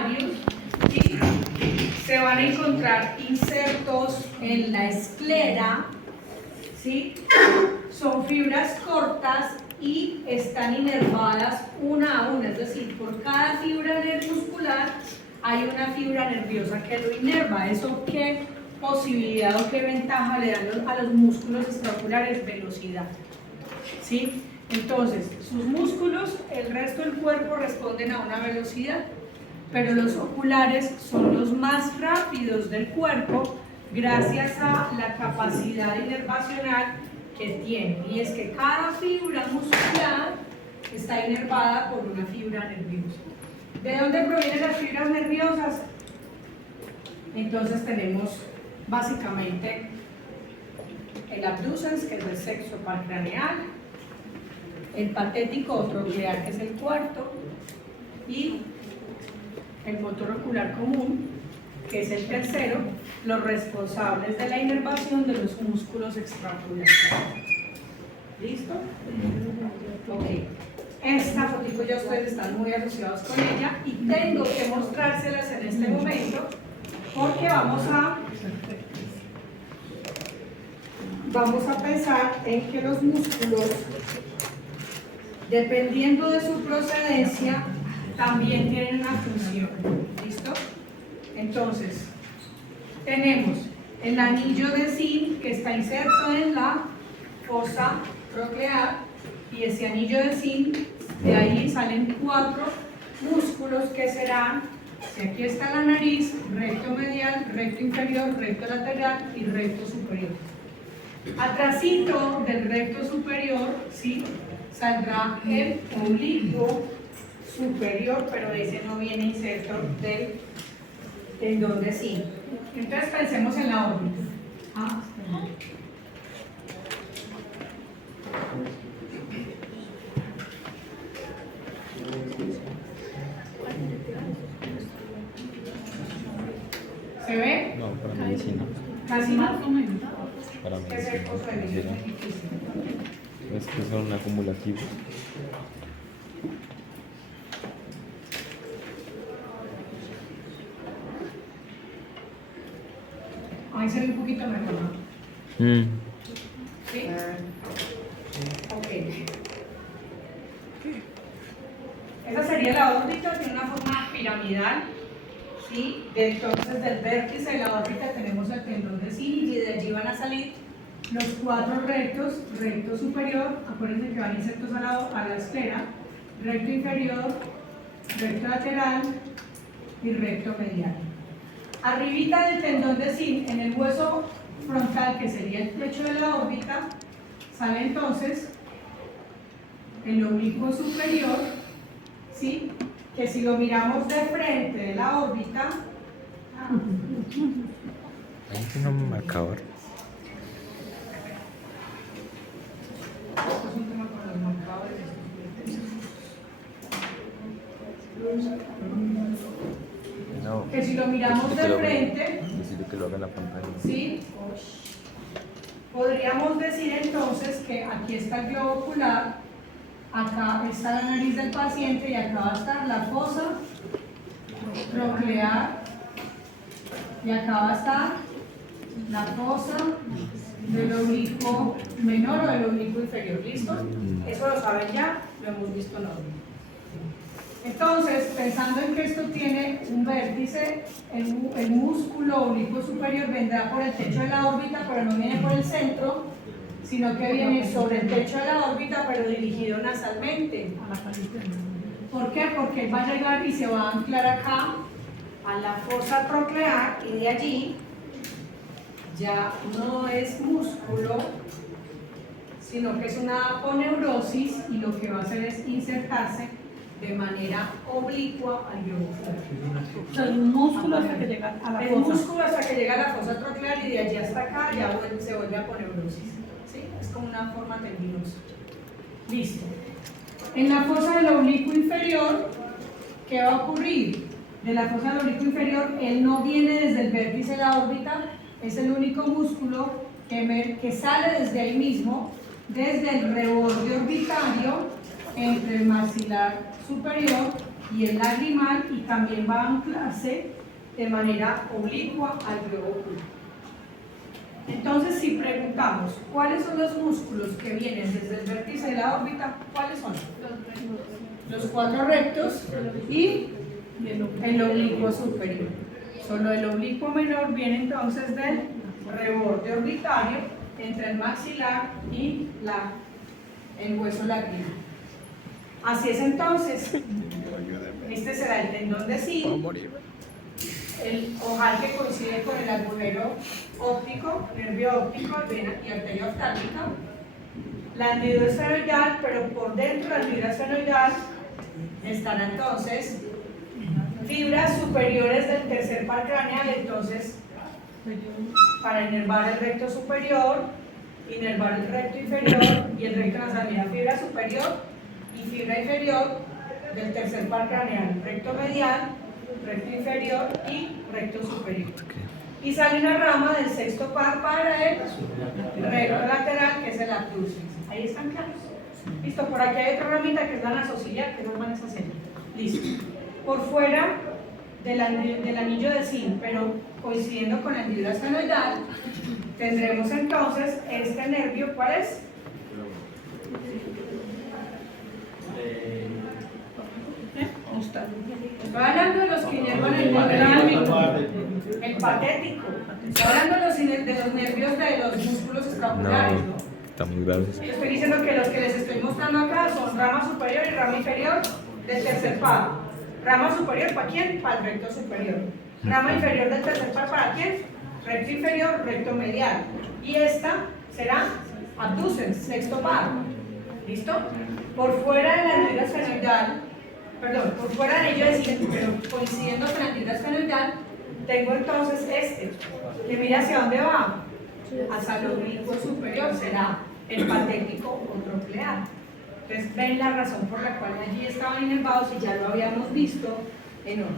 varios, ¿sí? Se van a encontrar insertos en la esclera, ¿sí? Son fibras cortas y están inervadas una a una, es decir, por cada fibra muscular hay una fibra nerviosa que lo inerva. ¿Eso qué posibilidad o qué ventaja le dan a los músculos extraoculares? Velocidad, ¿sí? Entonces, sus músculos, el resto del cuerpo responden a una velocidad, pero los oculares son los más rápidos del cuerpo gracias a la capacidad inervacional que tienen, y es que cada fibra muscular está inervada por una fibra nerviosa. ¿De dónde provienen las fibras nerviosas? Entonces tenemos básicamente el abducens, que es el sexto par craneal, el patético o troclear, que es el cuarto, y el motor ocular común, que es el tercero, los responsables de la inervación de los músculos extraoculares. ¿Listo? Ok. Esta fotico ya ustedes están muy asociados con ella y tengo que mostrárselas en este momento porque vamos a pensar en que los músculos, dependiendo de su procedencia, también tienen una función. ¿Listo? Entonces, tenemos el anillo de zinc que está inserto en la fosa troclear, y ese anillo de zinc, de ahí salen 4 músculos que serán, si aquí está la nariz, recto medial, recto inferior, recto lateral y recto superior. Atrasito del recto superior, ¿sí?, saldrá el oblicuo superior, pero ese no viene inserto del tendón de zinc. Entonces pensemos en la órbita. ¿Se ve? No, para medicina. Casi más o menos. Para Es el medicina. costo de medicina difícil. Es que son acumulativos. Ahí se ve un poquito mejor, ¿no? ¿Sí? Ok. Esa sería la órbita, tiene una forma piramidal, ¿sí? Entonces, del vértice de la órbita tenemos el tendón de zinc y de allí van a salir los 4 rectos: recto superior, acuérdense que van insertos a la esfera, recto inferior, recto lateral y recto medial. Arribita del tendón de zinc, en el hueso frontal, que sería el techo de la órbita, sale entonces el oblicuo superior, ¿sí?, que si lo miramos de frente de la órbita, Ahí tiene un marcador. esto es un tema con los marcadores. No. Que si lo miramos de frente, Decirle que lo haga en la pantalla. ¿sí?, podríamos decir entonces que aquí está el globo ocular, acá está la nariz del paciente y acá va a estar la fosa troclear y acá va a estar la fosa del oblicuo menor o del oblicuo inferior. ¿Listo? Eso lo saben ya, lo hemos visto en orden. Entonces, pensando en que esto tiene un vértice, el músculo oblicuo superior vendrá por el techo de la órbita, pero no viene por el centro, sino que viene sobre el techo de la órbita, pero dirigido nasalmente. ¿Por qué? Porque él va a llegar y se va a anclar acá a la fosa troclear, y de allí ya no es músculo, sino que es una aponeurosis, y lo que va a hacer es insertarse de manera oblicua al globo ocular. O sea, el músculo hasta que llega a la El fosa. músculo hasta que llega a la fosa troclear, y de allí hasta acá ya se vuelve aponeurosis. ¿Sí? Es como una forma tendinosa. Listo. En la fosa del oblicuo inferior, ¿qué va a ocurrir? De la fosa del oblicuo inferior, él no viene desde el vértice de la órbita, es el único músculo que sale desde ahí mismo, desde el reborde orbitario, entre el maxilar superior y el lagrimal, y también va a anclarse de manera oblicua al globo ocular. Entonces, si preguntamos cuáles son los músculos que vienen desde el vértice de la órbita, ¿cuáles son? Los 4 rectos y el oblicuo superior. Solo el oblicuo menor viene entonces del reborde orbitario entre el maxilar y el hueso lagrimal. Así es entonces. Este será el tendón de Sim, el ojal que coincide con el agujero óptico, nervio óptico, vena y arteria oftálmica, la hendidura esfenoidal, pero por dentro de la hendidura esfenoidal están entonces fibras superiores del tercer par craneal, entonces para inervar el recto superior, inervar el recto inferior y el recto nasal, mira, fibra superior y fibra inferior del tercer par craneal, recto medial, recto inferior y recto superior. Y sale una rama del sexto par para el recto lateral, que es el abducens. Ahí están claros. Listo, por aquí hay otra ramita que es la nasociliar, que no van a hacer. Listo. Por fuera del anillo de Sim, pero coincidiendo con la hendidura esfenoidal, tendremos entonces este nervio, ¿cuál es? Estoy hablando de los que inervan el patético. Estoy hablando de los nervios de los músculos extraoculares, No, está muy grave. Estoy diciendo que los que les estoy mostrando acá son rama superior y rama inferior del tercer par. Rama superior, ¿para quién? Para el recto superior. Rama inferior del tercer par, ¿para quién? Recto inferior, recto medial. Y esta será abducens, sexto par. ¿Listo? Por fuera de la hendidura esfenoidal, perdón, por fuera de ello decir, pero coincidiendo con la hendidura esfenoidal, tengo entonces este, que mira hacia dónde va, hacia el oblicuo superior, será el patético o troclear. Entonces ven la razón por la cual allí estaban inervados y ya lo habíamos visto en otro.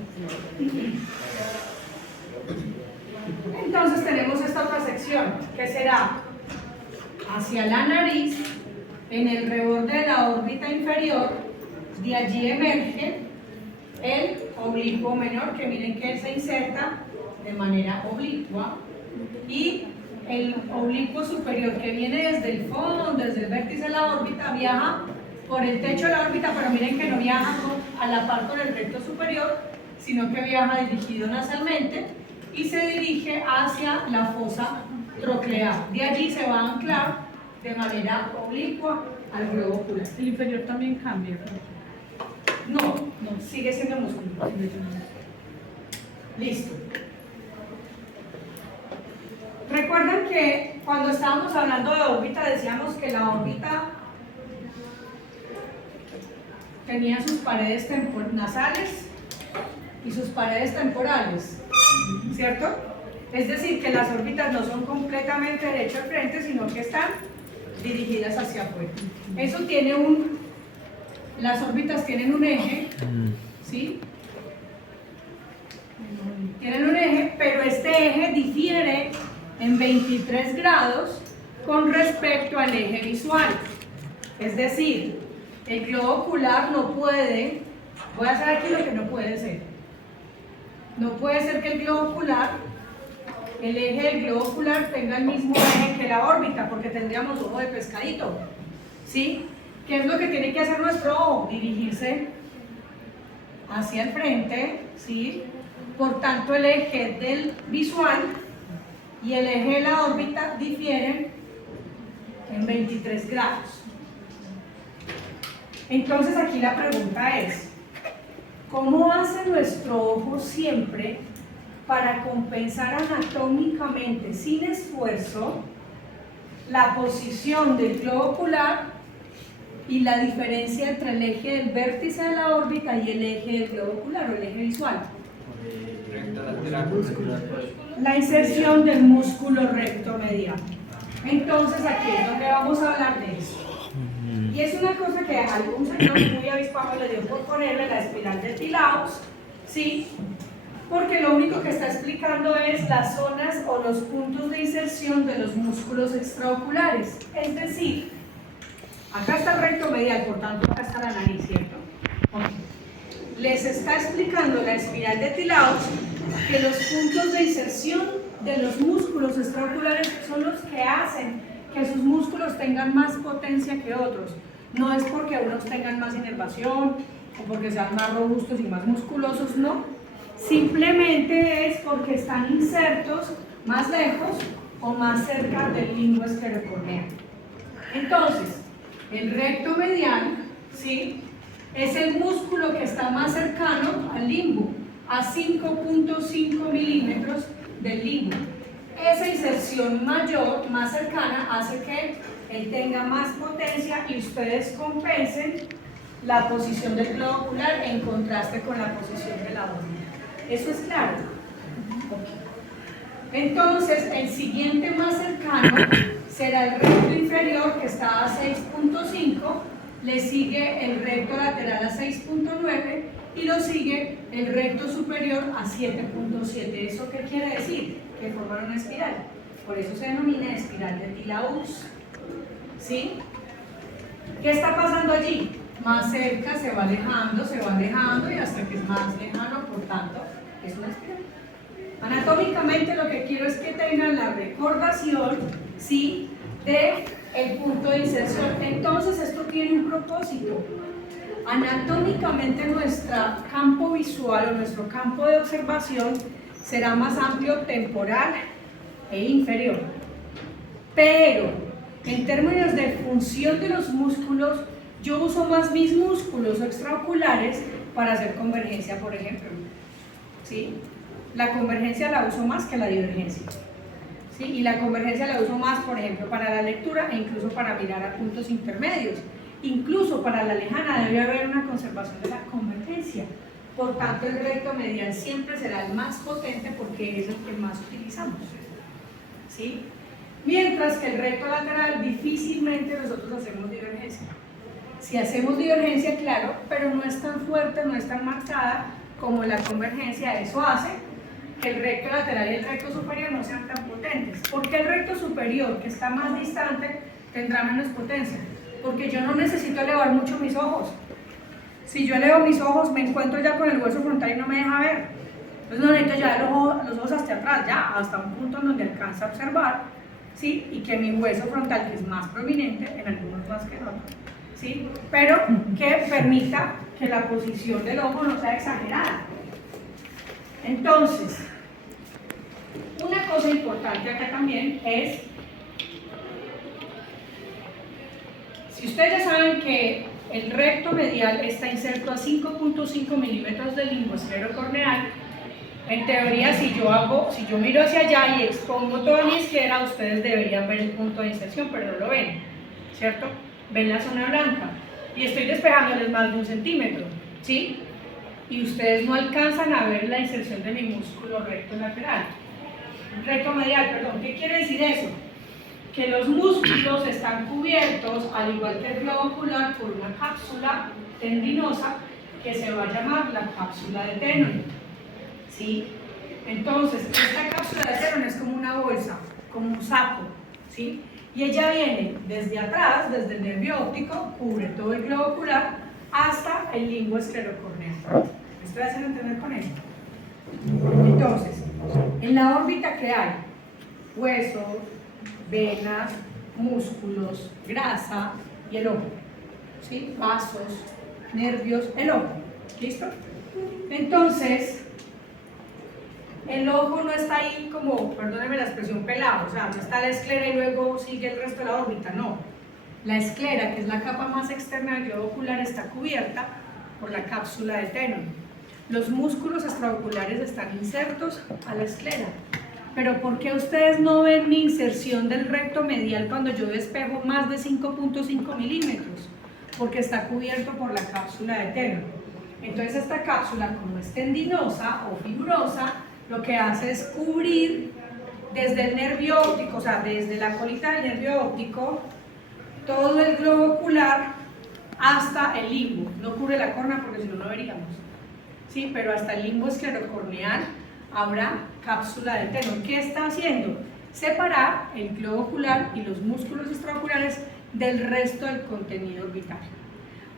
Entonces tenemos esta otra sección, que será hacia la nariz, en el reborde de la órbita inferior. De allí emerge el oblicuo menor, que miren que él se inserta de manera oblicua, y el oblicuo superior, que viene desde el fondo, desde el vértice de la órbita, viaja por el techo de la órbita, pero miren que no viaja a la par con el recto superior, sino que viaja dirigido nasalmente y se dirige hacia la fosa troclear. De allí se va a anclar de manera oblicua al globo ocular. El inferior también cambia, ¿verdad? No, sigue siendo músculo. Listo. Recuerdan que cuando estábamos hablando de órbita decíamos que la órbita tenía sus paredes nasales y sus paredes temporales, ¿cierto? Es decir, que las órbitas no son completamente derecho al frente, sino que están dirigidas hacia afuera. Eso tiene las órbitas tienen un eje, ¿sí? Tienen un eje, pero este eje difiere en 23 grados con respecto al eje visual. Es decir, el globo ocular no puede, voy a hacer aquí lo que no puede ser. No puede ser que el globo ocular, el eje del globo ocular tenga el mismo eje que la órbita, porque tendríamos ojo de pescadito, ¿sí? ¿Qué es lo que tiene que hacer nuestro ojo? Dirigirse hacia el frente, ¿sí? Por tanto, el eje del visual y el eje de la órbita difieren en 23 grados. Entonces aquí la pregunta es, ¿cómo hace nuestro ojo siempre para compensar anatómicamente, sin esfuerzo, la posición del globo ocular y la diferencia entre el eje del vértice de la órbita y el eje del globo ocular o el eje visual? La inserción del músculo recto medial. Entonces aquí es donde vamos a hablar de eso. Y es una cosa que a algún señor muy avispado le dio por ponerle la espiral de Tilaus, ¿sí? Porque lo único que está explicando es las zonas o los puntos de inserción de los músculos extraoculares. Es decir, acá está el recto medial, por tanto acá está la nariz, ¿cierto? Okay. les está explicando la espiral de Tilaus que los puntos de inserción de los músculos extraoculares son los que hacen que sus músculos tengan más potencia que otros. No es porque unos tengan más inervación o porque sean más robustos y más musculosos, no. Simplemente es porque están insertos más lejos o más cerca del limbo esclerocorneal. Entonces, el recto medial, ¿sí?, es el músculo que está más cercano al limbo, a 5.5 milímetros del limbo. Esa inserción mayor, más cercana, hace que él tenga más potencia y ustedes compensen la posición del globo ocular en contraste con la posición de la órbita. ¿Eso es claro? Entonces, el siguiente más cercano será el recto inferior, que está a 6.5, le sigue el recto lateral a 6.9 y lo sigue el recto superior a 7.7. ¿Eso qué quiere decir? Que forman una espiral. Por eso se denomina espiral de Tilaus. ¿Sí? ¿Qué está pasando allí? Más cerca se va alejando y hasta que es más lejano, por tanto, es una espiral. Anatómicamente lo que quiero es que tengan la recordación, ¿sí?, de el punto de inserción. Entonces esto tiene un propósito. Anatómicamente nuestro campo visual o nuestro campo de observación será más amplio temporal e inferior. Pero en términos de función de los músculos, yo uso más mis músculos extraoculares para hacer convergencia, por ejemplo. ¿Sí? La convergencia la uso más que la divergencia. ¿Sí? Y la convergencia la uso más, por ejemplo, para la lectura e incluso para mirar a puntos intermedios. Incluso para la lejana debe haber una conservación de la convergencia. Por tanto, el recto medial siempre será el más potente porque es el que más utilizamos. ¿Sí? Mientras que el recto lateral difícilmente nosotros hacemos divergencia. Si hacemos divergencia, claro, pero no es tan fuerte, no es tan marcada como la convergencia. Eso hace que el recto lateral y el recto superior no sean tan potentes. ¿Por qué el recto superior, que está más distante, tendrá menos potencia? Porque yo no necesito elevar mucho mis ojos. Si yo elevo mis ojos, me encuentro ya con el hueso frontal y no me deja ver. Entonces no necesito ya los ojos hacia atrás, ya hasta un punto en donde alcanza a observar, ¿sí?, y que mi hueso frontal, que es más prominente, en algunos más que en otros, ¿sí?, pero que permita que la posición del ojo no sea exagerada. Entonces, una cosa importante acá también es, si ustedes ya saben que el recto medial está inserto a 5.5 milímetros del limbo esclerocorneal, en teoría si yo miro hacia allá y expongo toda mi esclera, ustedes deberían ver el punto de inserción, pero no lo ven, ¿cierto? Ven la zona blanca y estoy despejándoles más de 1 centímetro, ¿sí? Y ustedes no alcanzan a ver la inserción de mi músculo recto lateral, recto medial, perdón. ¿Qué quiere decir eso? Que los músculos están cubiertos, al igual que el globo ocular, por una cápsula tendinosa que se va a llamar la cápsula de Tenon, ¿sí? Entonces, esta cápsula de Tenon es como una bolsa, como un saco, ¿sí? Y ella viene desde atrás, desde el nervio óptico, cubre todo el globo ocular hasta el limbo esclerocorneal. ¿Me estoy haciendo entender con esto? Entonces, en la órbita, ¿qué hay? Huesos, venas, músculos, grasa y el ojo, ¿sí? Vasos, nervios, el ojo. ¿Listo? Entonces, el ojo no está ahí como, perdónenme la expresión, pelado, o sea, no está la esclera y luego sigue el resto de la órbita, no. La esclera, que es la capa más externa del globo ocular, está cubierta por la cápsula de Tenon. Los músculos extraoculares están insertos a la esclera. Pero ¿por qué ustedes no ven mi inserción del recto medial cuando yo despejo más de 5.5 milímetros? Porque está cubierto por la cápsula de Tenon. Entonces esta cápsula, como es tendinosa o fibrosa, lo que hace es cubrir desde el nervio óptico, o sea, desde la colita del nervio óptico, todo el globo ocular hasta el limbo. No cubre la córnea porque si no, no veríamos. Sí, pero hasta el limbo esclerocorneal habrá cápsula de Tenon. ¿Qué está haciendo? Separar el globo ocular y los músculos extraoculares del resto del contenido orbital.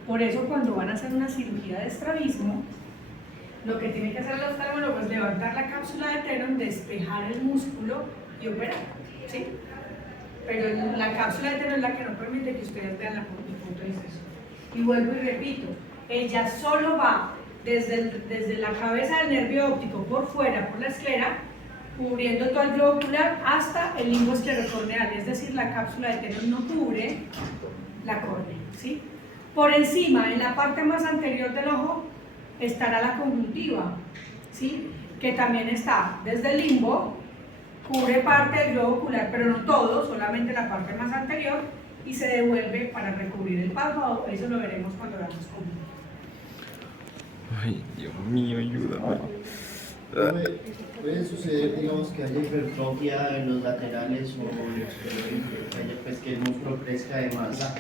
Por eso cuando van a hacer una cirugía de estrabismo, Lo que tiene que hacer el oftalmólogo es levantar la cápsula de Tenon, despejar el músculo y operar, ¿sí? Pero la cápsula de Tenon es la que no permite que ustedes vean el punto de inserción. Y vuelvo y repito, ella solo va desde la cabeza del nervio óptico por fuera, por la esclera, cubriendo todo el globo ocular hasta el limbo esclerocorneal, es decir, la cápsula de Tenon no cubre la córnea, ¿sí? Por encima, en la parte más anterior del ojo, estará la conjuntiva, ¿sí? Que también está desde el limbo, cubre parte del globo ocular, pero no todo, solamente la parte más anterior, y se devuelve para recubrir el párpado. Eso lo veremos cuando veamos cómo. Ay, Dios mío, ayúdame. Puede suceder, digamos, que haya hipertrofia en los laterales o que haya, pues, que el músculo crezca de más.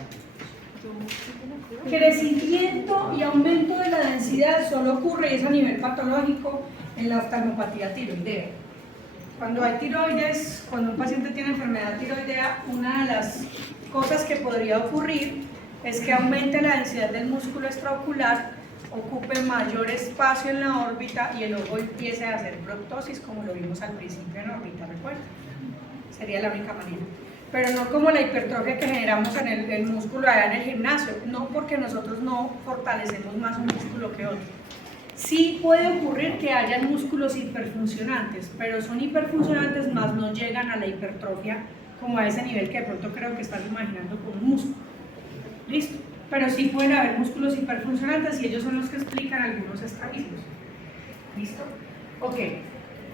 Crecimiento y aumento de la densidad solo ocurre, y es a nivel patológico, en la oftalmopatía tiroidea. Cuando hay tiroides, cuando un paciente tiene enfermedad tiroidea, una de las cosas que podría ocurrir es que aumente la densidad del músculo extraocular, ocupe mayor espacio en la órbita y el ojo empiece a hacer proptosis, como lo vimos al principio en órbita, ¿recuerdan? Sería la única manera. Pero no como la hipertrofia que generamos en el músculo allá en el gimnasio, no porque nosotros no fortalecemos más un músculo que otro. Sí puede ocurrir que hayan músculos hiperfuncionantes, pero son hiperfuncionantes más no llegan a la hipertrofia como a ese nivel que de pronto creo que están imaginando con un músculo. ¿Listo? Pero sí pueden haber músculos hiperfuncionantes y ellos son los que explican algunos estrabismos. ¿Listo? Ok.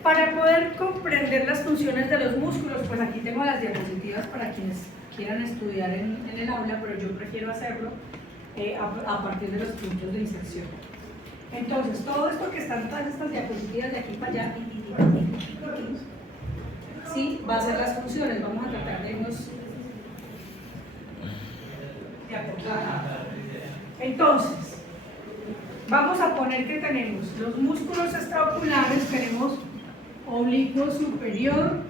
Para poder comprender las funciones de los músculos, pues aquí tengo las diapositivas para quienes quieran estudiar en el aula, pero yo prefiero hacerlo a partir de los puntos de inserción. Entonces, todo esto que están todas estas diapositivas de aquí para allá, sí, va a ser las funciones. Vamos a tratar de irnos de acortar. Entonces, vamos a poner que tenemos los músculos extraoculares, tenemos oblicuo superior,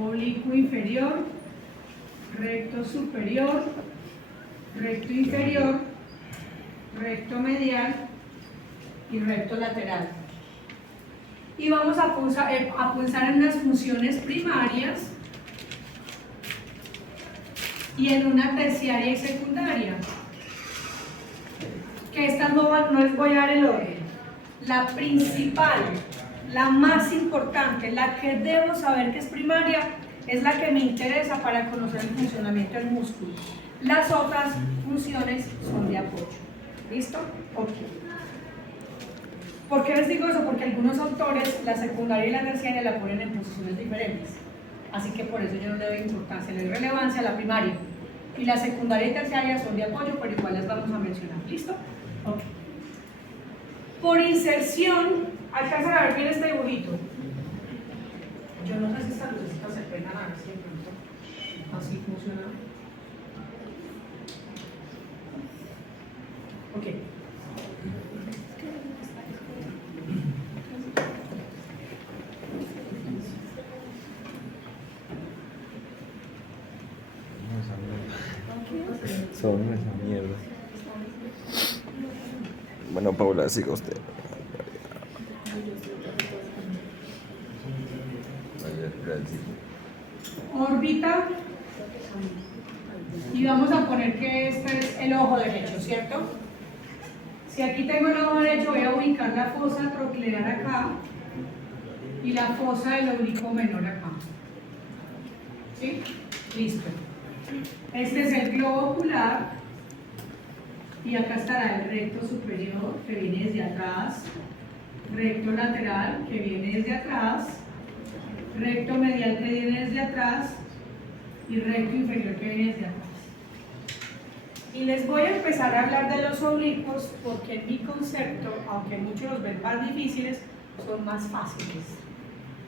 oblicuo inferior, recto superior, recto inferior, recto medial y recto lateral. Y vamos a punzar en las funciones primarias y en una terciaria y secundaria. Que estas no les voy a dar el orden. La principal, la más importante, la que debo saber que es primaria, es la que me interesa para conocer el funcionamiento del músculo. Las otras funciones son de apoyo. ¿Listo? Ok. ¿Por qué les digo eso? Porque algunos autores la secundaria y la terciaria la ponen en posiciones diferentes. Así que por eso yo no le doy importancia, le doy relevancia a la primaria. Y la secundaria y terciaria son de apoyo, pero igual las vamos a mencionar. ¿Listo? Ok. Por inserción, alcanzan a ver bien este dibujito. Yo no sé si estas lucecitas se pegan a ver si de pronto así funciona. Ok. Son esa mierda. Bueno, Paula, siga usted. Órbita. Y vamos a poner que este es el ojo derecho, ¿cierto? Si aquí tengo el ojo derecho, voy a ubicar la fosa troclear acá y la fosa del oblicuo menor acá. ¿Sí? Listo. Este es el globo ocular y acá estará el recto superior que viene desde atrás, recto lateral que viene desde atrás, recto medial que viene desde atrás y recto inferior que viene desde atrás. Y les voy a empezar a hablar de los oblicuos porque en mi concepto, aunque muchos los ven más difíciles, son más fáciles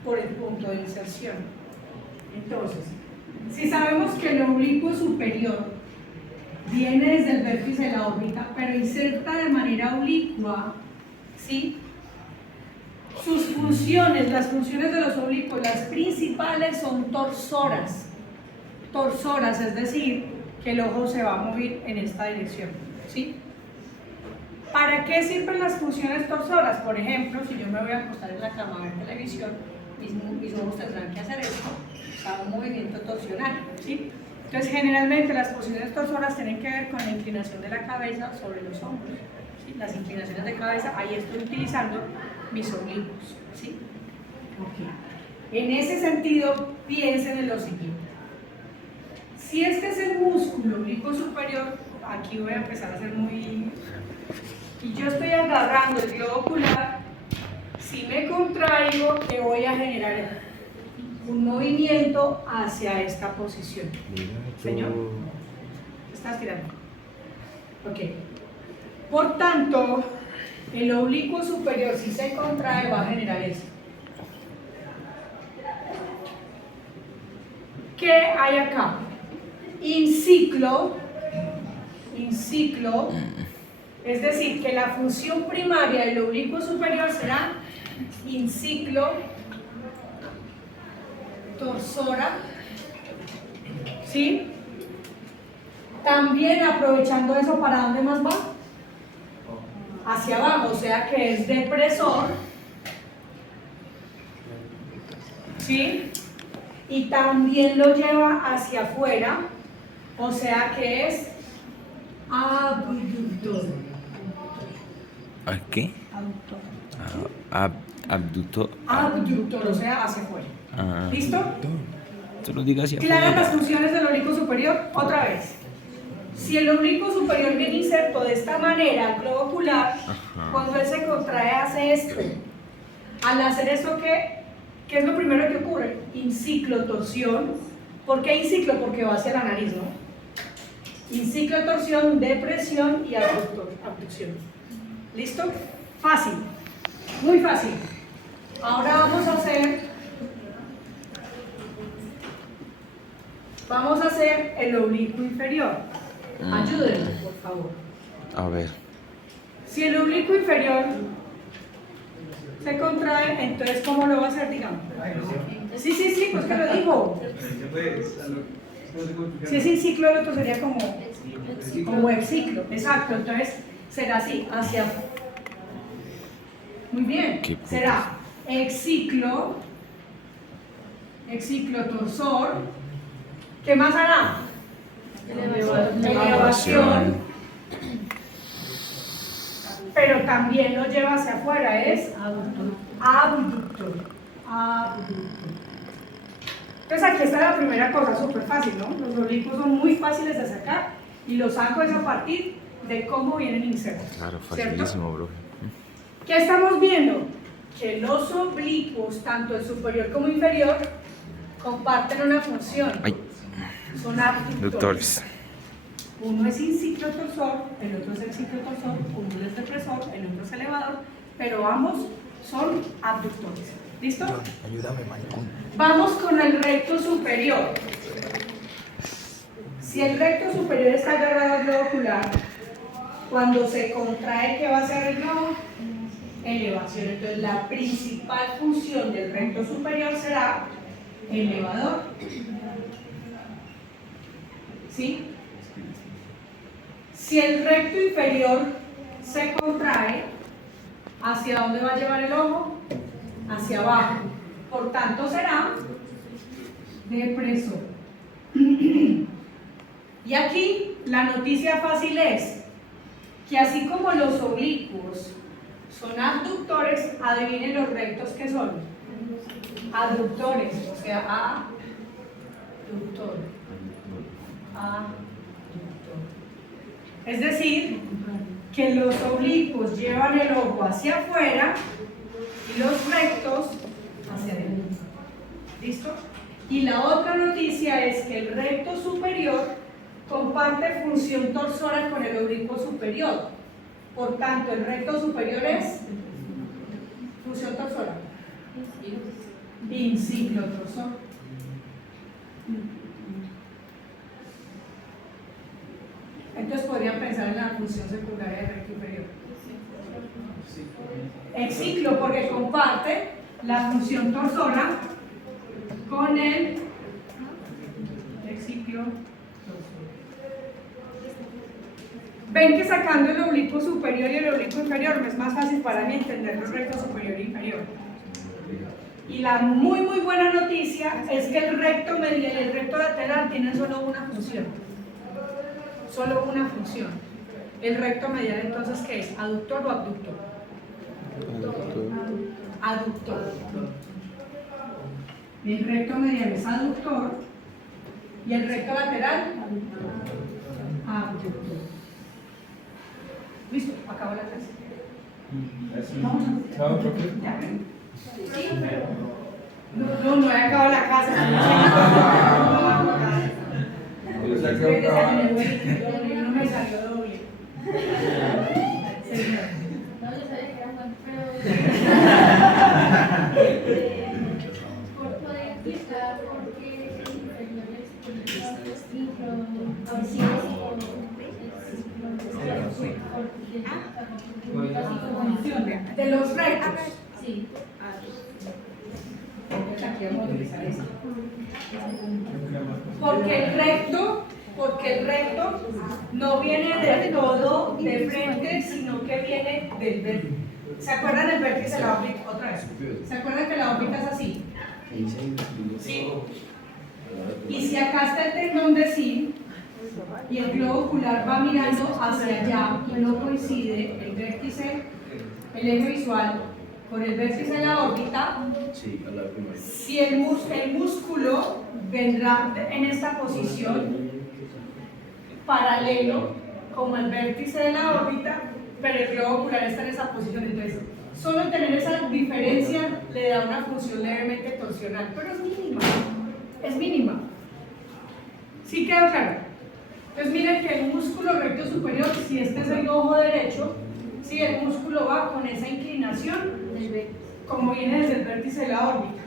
por el punto de inserción. Entonces, si sabemos que el oblicuo superior viene desde el vértice de la órbita, pero inserta de manera oblicua, ¿sí? Sus funciones, las funciones de los oblicuos, las principales son torsoras. Torsoras, es decir, que el ojo se va a mover en esta dirección, ¿sí? ¿Para qué sirven las funciones torsoras? Por ejemplo, si yo me voy a acostar en la cama a ver televisión, mis ojos tendrán que hacer esto, o sea, un movimiento torsional, ¿sí? Entonces, generalmente las posiciones torsoras tienen que ver con la inclinación de la cabeza sobre los hombros, ¿sí? Las inclinaciones de cabeza, ahí estoy utilizando mis oblicuos, ¿sí? Okay. En ese sentido, piensen en lo siguiente. Si este es el músculo oblicuo superior, aquí voy a empezar a hacer muy... Y yo estoy agarrando el globo ocular, si me contraigo, que voy a generar un movimiento hacia esta posición. Señor, ¿estás tirando? Ok. Por tanto, el oblicuo superior, si se contrae, va a generar esto. ¿Qué hay acá? Inciclo, es decir, que la función primaria del oblicuo superior será inciclo torsora, ¿sí? También aprovechando eso, ¿para dónde más va? Hacia abajo, o sea que es depresor, ¿sí? Y también lo lleva hacia afuera, o sea que es abductor. ¿A qué? Abductor. Abductor, o sea, hacia afuera. ¿Listo? Solo diga hacia ¿Claras las afuera. funciones del oblicuo superior? Otra vez. Si el oblicuo superior viene inserto de esta manera al globo ocular, cuando él se contrae hace esto. Al hacer esto, ¿qué es lo primero que ocurre? Inciclotorsión. ¿Por qué inciclo? Porque va hacia la nariz, ¿no? Inciclotorsión, depresión y abducción. ¿Listo? Fácil. Muy fácil. Ahora vamos a hacer el oblicuo inferior. Ayúdenme, por favor. A ver. Si el oblicuo inferior se contrae, entonces ¿cómo lo va a hacer, digamos? Sí, pues que lo digo. Si es inciclo, el otro sería como exciclo. Exacto, entonces será así, hacia... Muy bien, será exciclo torsor. ¿Qué más hará? Elevación. Pero también lo lleva hacia afuera, es abductor. Entonces aquí está la primera cosa, súper fácil, ¿no? Los oblicuos son muy fáciles de sacar y los saco es a partir de cómo vienen insertos. Claro, ¿cierto? facilísimo, bro. ¿Qué estamos viendo? Que los oblicuos, tanto el superior como inferior, comparten una función. Ay. Son abductores. Doctores. Uno es inciclotorsor, el otro es exciclotorsor, uno es depresor, el otro es elevador, pero ambos son abductores. ¿Listo? Ayúdame, maricón. Vamos con el recto superior. Si el recto superior está agarrado al globo ocular, cuando se contrae, ¿qué va a hacer el globo? Elevación. Entonces, la principal función del recto superior será elevador. ¿Sí? Si el recto inferior se contrae, ¿hacia dónde va a llevar el ojo? Hacia abajo. Por tanto, será depresor. Y aquí la noticia fácil es que así como los oblicuos son abductores, adivinen los rectos que son. Abductores, o sea, abductor. Es decir, que los oblicuos llevan el ojo hacia afuera y los rectos hacia adentro. ¿Listo? Y la otra noticia es que el recto superior comparte función torsora con el oblicuo superior. Por tanto, el recto superior es función torsora. Inciclotorsor. Entonces podrían pensar en la función secundaria del recto inferior. Exciclo porque comparte la función torsora con el exciclo torsor. Ven que sacando el oblicuo superior y el oblicuo inferior me es más fácil para mí entender los rectos superior e inferior. Y la muy buena noticia es que el recto medial y el recto lateral tienen solo una función. Solo una función. El recto medial entonces, ¿qué es? ¿Aductor o abductor? Aductor. El recto medial es aductor y el recto lateral abductor. Listo, acabó la clase. Chao, profe. Ya. Sí, pero no he acabado la casa. Yo saqué otra. No me salió doble. Señor. No, yo sabía que era Juan, pero... ¿Podría explicar por qué el inferior es De los rectos. Sí. Aquí vamos a utilizar eso. Porque el recto no viene del todo de frente, sino que viene del vértice. ¿Se acuerdan del vértice de la órbita? Otra vez. ¿Se acuerdan que la órbita es así? Sí. Y si acá está el tendón de sí y el globo ocular va mirando hacia allá y no coincide el vértice, el eje visual con el vértice de la órbita, si el músculo vendrá en esta posición paralelo como el vértice de la órbita, pero el globo ocular está en esa posición. Entonces, solo tener esa diferencia le da una función levemente torsional, pero es mínima. Es mínima. ¿Sí quedó claro? Entonces miren que el músculo recto superior, si este es el ojo derecho, si el músculo va con esa inclinación, como viene desde el vértice de la órbita.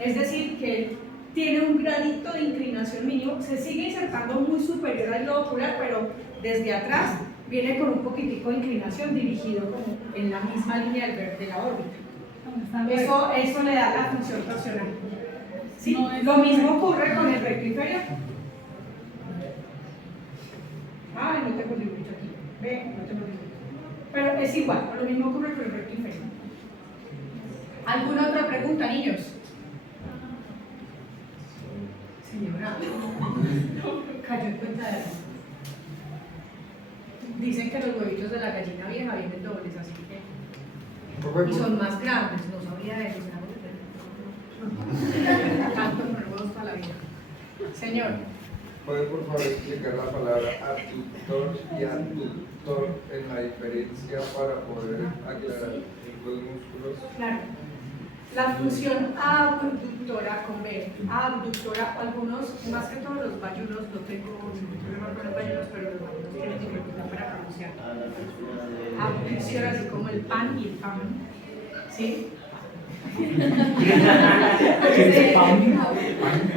Es decir, que tiene un gradito de inclinación mínimo, se sigue insertando muy superior al globo ocular, pero desde atrás viene con un poquitico de inclinación dirigido como en la misma línea de la órbita. Eso le da la función torsional. ¿Sí? Lo mismo ocurre con el recto inferior. Ay, no tengo dibujito aquí. Ve, no tengo dibujito. Pero es igual, lo mismo ocurre con el recto inferior. ¿Alguna otra pregunta, niños? Señora, cayó en cuenta de algo. Dicen que los huevitos de la gallina vieja vienen dobles, así que. Y son más grandes, no sabría de eso. Tanto con huevos toda la vida. Señor. ¿Puede por favor explicar la palabra abductor y aductor en la diferencia para poder aclarar los músculos? Claro. La función abductora con B, abductora, algunos, más que todos los bayunos, no tengo problema con los bayunos, pero los bayunos tienen dificultad para pronunciar. Abducción, así como el pan y el pan. ¿Sí?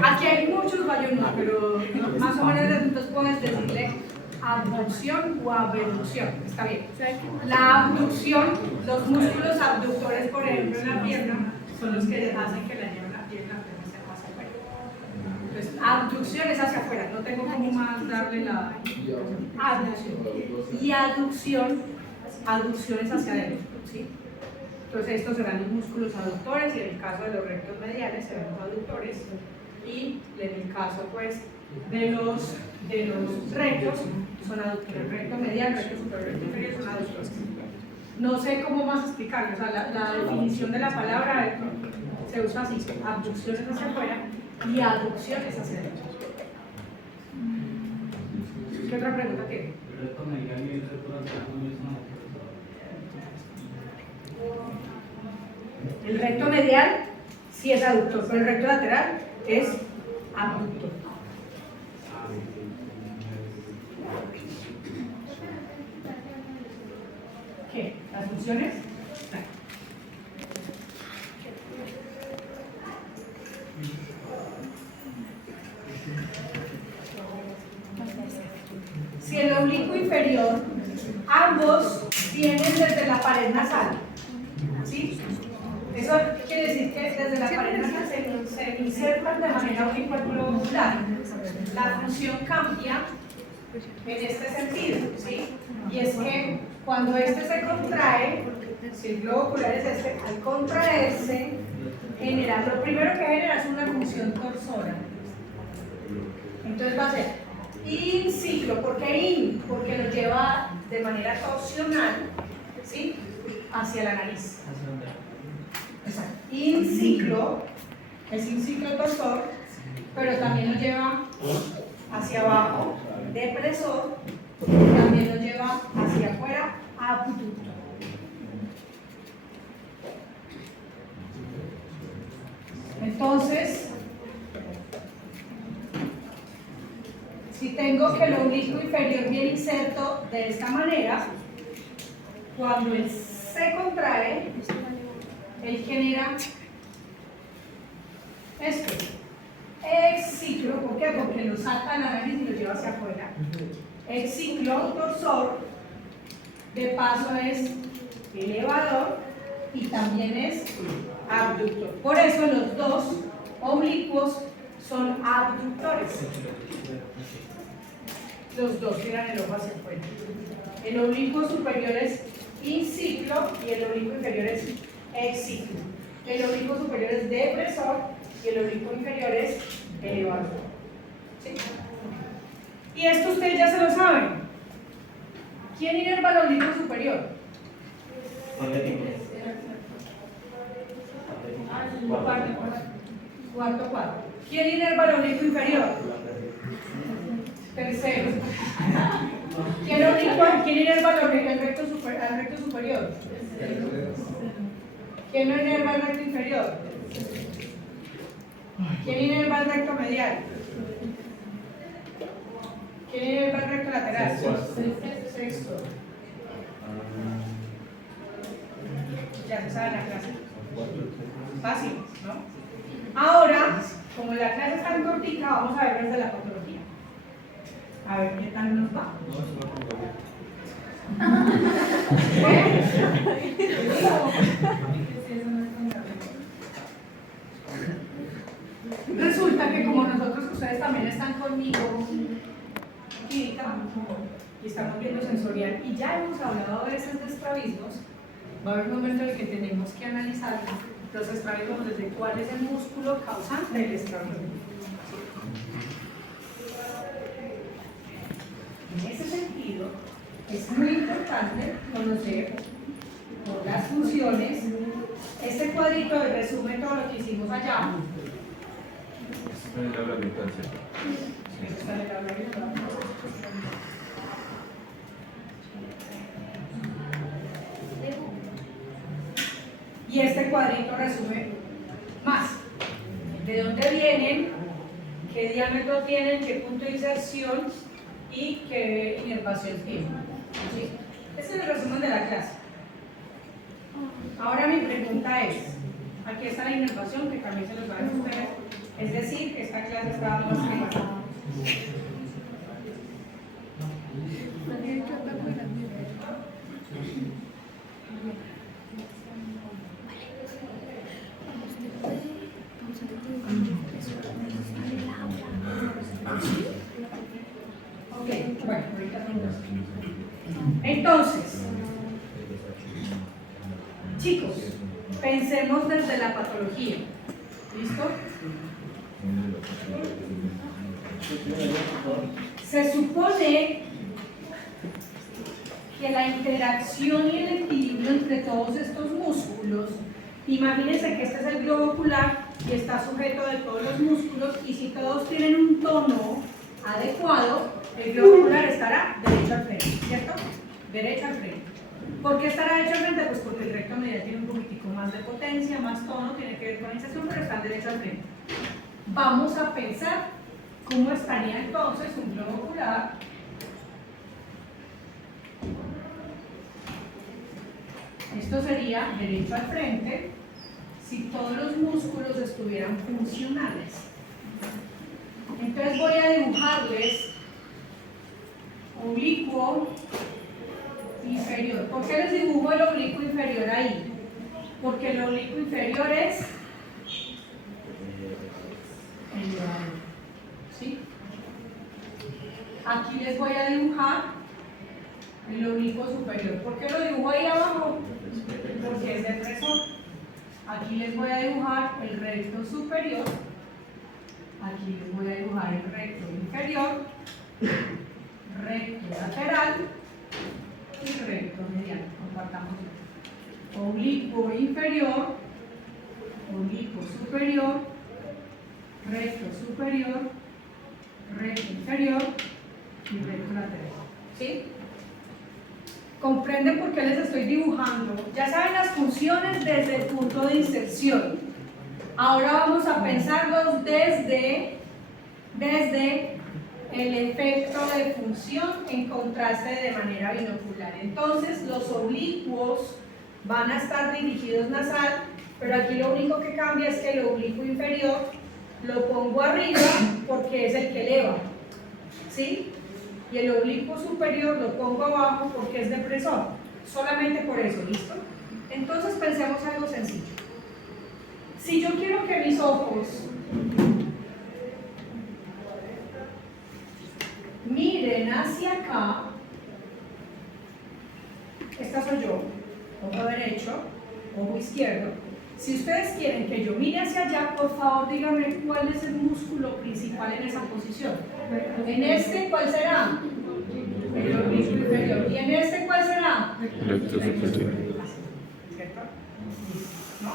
Aquí hay muchos bayunos, pero más o menos entonces puedes decirle abducción o abducción, está bien. La abducción, los músculos abductores, por ejemplo, en la pierna, son los que hacen que la pierna se hacia afuera. Entonces, abducción es hacia afuera, no tengo cómo más darle la abducción. Y aducción es hacia adentro, ¿sí? Entonces estos serán los músculos aductores y en el caso de los rectos mediales serán los aductores y en el caso pues de los rectos son aductores, el recto medial, recto superior, recto inferior son aductores. No sé cómo más explicarlo, o sea, la definición de la palabra se usa así, abducciones hacia afuera y aducciones hacia adentro. ¿Qué otra pregunta tiene? El recto medial sí es aductor, pero el recto lateral es abductor. ¿Qué? ¿Las funciones? Si el oblicuo inferior, ambos vienen desde la pared nasal, ¿sí? Eso quiere decir que desde la pared nasal se insertan de manera oblicua al globo ocular. La función cambia en este sentido, ¿sí? Y es que cuando este se contrae, si el globo ocular es este, al contraerse, genera, lo primero que genera es una función torsora. Entonces va a ser in ciclo. ¿Por qué in? Porque lo lleva de manera torsional, ¿sí? Hacia la nariz. Exacto. In ciclo, es in ciclo torsor, pero también lo lleva hacia abajo, depresor, también lo lleva hacia afuera, abductor. Entonces, si tengo que el oblicuo inferior viene inserto de esta manera, cuando él se contrae, él genera esto. Exciclo, ¿por qué? Porque lo saca de la nariz y lo lleva hacia afuera. Exciclo torsor, de paso es elevador y también es abductor. Por eso los dos oblicuos son abductores. Los dos tiran el ojo hacia afuera. El oblicuo superior es inciclo y el oblicuo inferior es exciclo. El oblicuo superior es depresor y el oblicuo inferior es elevador. ¿Sí? Y esto ustedes ya se lo saben. ¿Quién inerva el oblicuo superior? Cuarto. ¿Quién inerva el oblicuo inferior? Tercero. ¿Quién inerva el recto superior? ¿Quién no inerva el recto inferior? ¿Quién inerva el recto medial? ¿Quién inerva el recto lateral? Sexto. Ya se sabe la clase. Fácil, ¿no? Ahora, como la clase es tan cortita, vamos a ver desde la patología. A ver qué tal nos va. Resulta que como nosotros, ustedes también están conmigo y estamos viendo sensorial y ya hemos hablado a veces de estrabismos, va a haber un momento en el que tenemos que analizar los estrabismos desde cuál es el músculo causante del estrabismo. En ese sentido, es muy importante conocer por las funciones. Este cuadrito resume todo lo que hicimos allá. Está en el aula virtual, ¿cierto? Está en el aula virtual. Y este cuadrito resume más. ¿De dónde vienen? ¿Qué diámetro tienen? ¿Qué punto de inserción? ¿Y qué inervación tienen? ¿Sí? Este es el resumen de la clase. Ahora mi pregunta es, aquí está la inervación que también se los va a decir ustedes, es decir, que esta clase está más preparada. Ok, bueno, ahorita tengo. Entonces, chicos, pensemos desde la patología. ¿Listo? Se supone que la interacción y el equilibrio entre todos estos músculos, imagínense que este es el globo ocular y está sujeto de todos los músculos, y si todos tienen un tono adecuado, el globo ocular estará derecho al frente, ¿cierto? Derecho al frente. ¿Por qué estará derecho al frente? Pues porque el recto medial tiene un poquitico más de potencia, más tono, tiene que ver con la inserción, pero está derecho al frente. Vamos a pensar cómo estaría entonces un globo ocular Esto sería derecho al frente si todos los músculos estuvieran funcionales. Entonces voy a dibujarles oblicuo inferior. ¿Por qué les dibujo el oblicuo inferior ahí? Porque el oblicuo inferior es el lado, ¿sí? Aquí les voy a dibujar el oblicuo superior. ¿Por qué lo dibujo ahí abajo? Porque es depresor. Aquí les voy a dibujar el recto superior. Aquí les voy a dibujar el recto inferior, recto lateral y recto medial. Compartamos oblicuo inferior, oblicuo superior, recto superior, recto inferior y recto lateral. ¿Sí? ¿Comprenden por qué les estoy dibujando? Ya saben las funciones desde el punto de inserción. Ahora vamos a pensarlos desde el efecto de función en contraste de manera binocular. Entonces los oblicuos van a estar dirigidos nasal, pero aquí lo único que cambia es que el oblicuo inferior lo pongo arriba porque es el que eleva, ¿sí? Y el oblicuo superior lo pongo abajo porque es depresor. Solamente por eso, ¿listo? Entonces pensemos algo sencillo. Si yo quiero que mis ojos miren hacia acá, esta soy yo, ojo derecho, ojo izquierdo. Si ustedes quieren que yo mire hacia allá, por favor díganme cuál es el músculo principal en esa posición. En este, ¿cuál será? El oblicuo inferior. ¿Y en este cuál será? Recto superior. ¿Cierto? ¿No?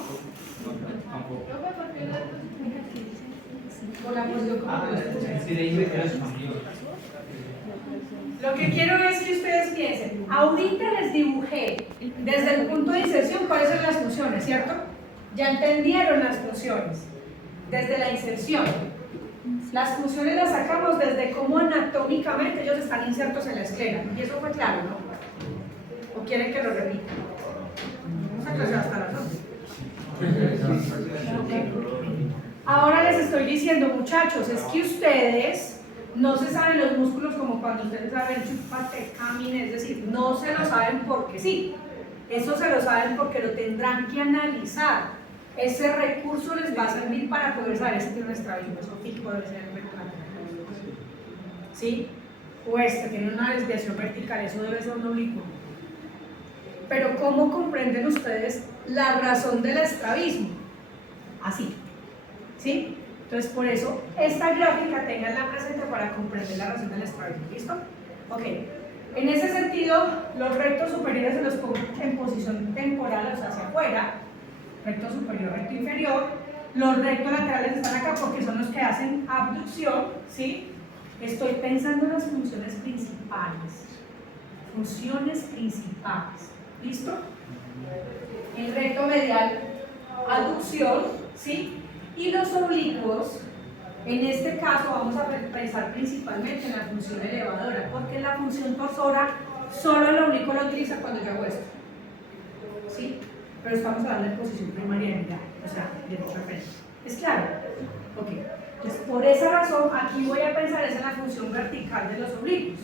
Profe, ¿por qué la cosa Con la posición como que ustedes pusieron. Sí, de ahí me quedo escondido. Lo que quiero es que ustedes piensen, ahorita les dibujé desde el punto de inserción cuáles son las funciones, ¿cierto? Ya entendieron las funciones desde la inserción. Las funciones las sacamos desde cómo anatómicamente ellos están insertos en la esclera. Y eso fue claro, ¿no? ¿O quieren que lo repita? Vamos a clase hasta las 11. Ahora les estoy diciendo, muchachos, es que ustedes no se saben los músculos como cuando ustedes saben chupate, camine, es decir, no se lo saben porque sí. Eso se lo saben porque lo tendrán que analizar. Ese recurso les va a servir para poder saber si tiene un estrabismo esofágico, debe ser vertical. ¿Sí? O este tiene una desviación vertical, eso debe ser un oblicuo. Pero ¿cómo comprenden ustedes la razón del estrabismo? Así. ¿Sí? Entonces, por eso, esta gráfica tenganla presente para comprender la razón del estrabismo. ¿Listo? Ok. En ese sentido, los rectos superiores se los pongo en posición temporal, o sea, hacia afuera. Recto superior, recto inferior. Los rectos laterales están acá porque son los que hacen abducción, ¿sí? Estoy pensando en las funciones principales. Funciones principales. ¿Listo? El recto medial, aducción, ¿sí? Y los oblicuos, en este caso vamos a pensar principalmente en la función elevadora, porque la función torsora solo el oblicuo lo utiliza cuando yo hago esto. ¿Sí? Pero estamos hablando de posición primaria de unidad, o sea, de referencia. ¿Es claro? Ok. Entonces, por esa razón, aquí voy a pensar es en la función vertical de los oblicuos.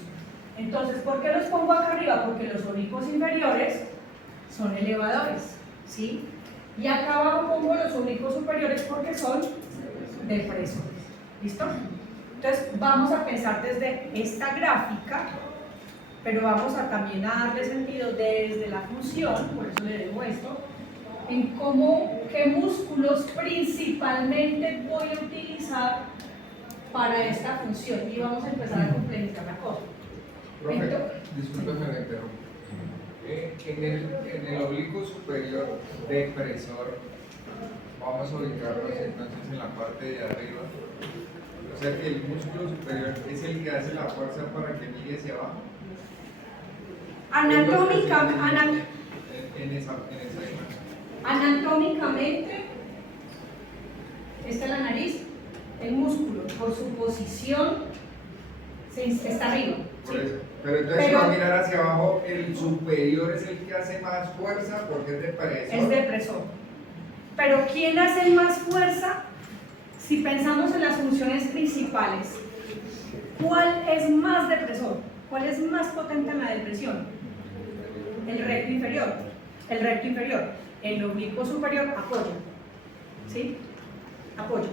Entonces, ¿por qué los pongo acá arriba? Porque los oblicuos inferiores son elevadores, ¿sí? Y acá abajo pongo los oblicuos superiores porque son depresores. ¿Listo? Entonces, vamos a pensar desde esta gráfica, pero vamos a también a darle sentido desde la función, por eso le digo esto, en cómo, qué músculos principalmente voy a utilizar para esta función. Y vamos a empezar a complementar la cosa. Profe, discúlpeme la interrumpo. En el oblicuo superior depresor, vamos a ubicarnos entonces en la parte de arriba. O sea que el músculo superior es el que hace la fuerza para que mire hacia abajo. Anatómicamente, esta es la nariz, el músculo, por su posición, está arriba. Por eso. Pero entonces si va a mirar hacia abajo, el superior es el que hace más fuerza porque es depresor. Es depresor. Pero ¿quién hace más fuerza? Si pensamos en las funciones principales, ¿cuál es más depresor? ¿Cuál es más potente en la depresión? El recto inferior. El recto inferior. El oblicuo superior apoya. ¿Sí? Apoya.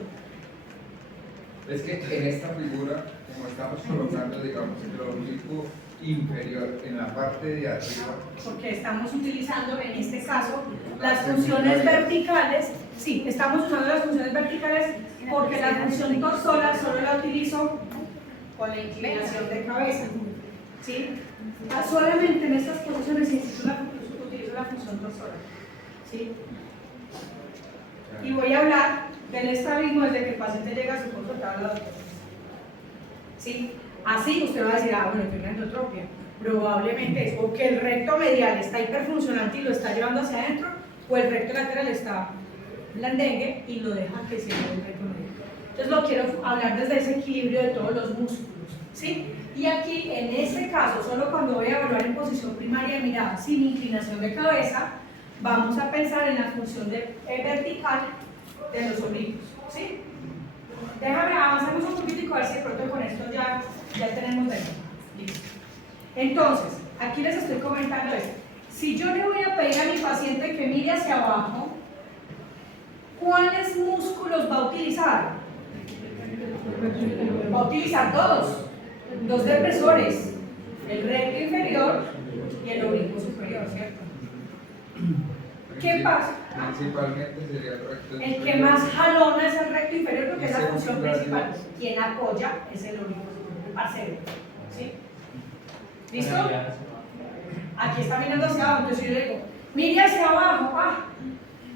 Es que en esta figura, como estamos colocando, digamos, el oblicuo inferior en la parte de arriba, porque estamos utilizando en este caso las funciones verticales. Sí, estamos usando las funciones verticales porque la función torsola solo la utilizo con la inclinación de cabeza. ¿Sí? Solamente en estas posiciones utilizo la función torsola. ¿Sí? Y voy a hablar del estrabismo desde que el paciente llega a su consulta a la doctora. ¿Sí? Así usted va a decir, ah, bueno, tiene endotropia. Probablemente es porque el recto medial está hiperfuncionante y lo está llevando hacia adentro, o el recto lateral está blandengue y lo deja que se lleve el recto medial. Entonces lo quiero hablar desde ese equilibrio de todos los músculos. ¿Sí? Y aquí, en este caso, solo cuando voy a evaluar en posición primaria de mirada sin inclinación de cabeza, vamos a pensar en la función vertical de los oblicuos. ¿Sí? Déjame, avanzamos un poquitico a ver si de pronto con esto ya tenemos de nuevo. Listo. Entonces, aquí les estoy comentando esto. Si yo le voy a pedir a mi paciente que mire hacia abajo, ¿cuáles músculos va a utilizar? Va a utilizar dos depresores, el recto inferior y el oblicuo superior, ¿cierto? ¿Qué pasa? principalmente sería el recto El que más jalona es el recto inferior porque es la función principal. Quien apoya es el oblicuo superior, el parcero. ¿Sí? ¿Listo? Aquí está mirando hacia abajo, entonces yo le digo, mire hacia abajo,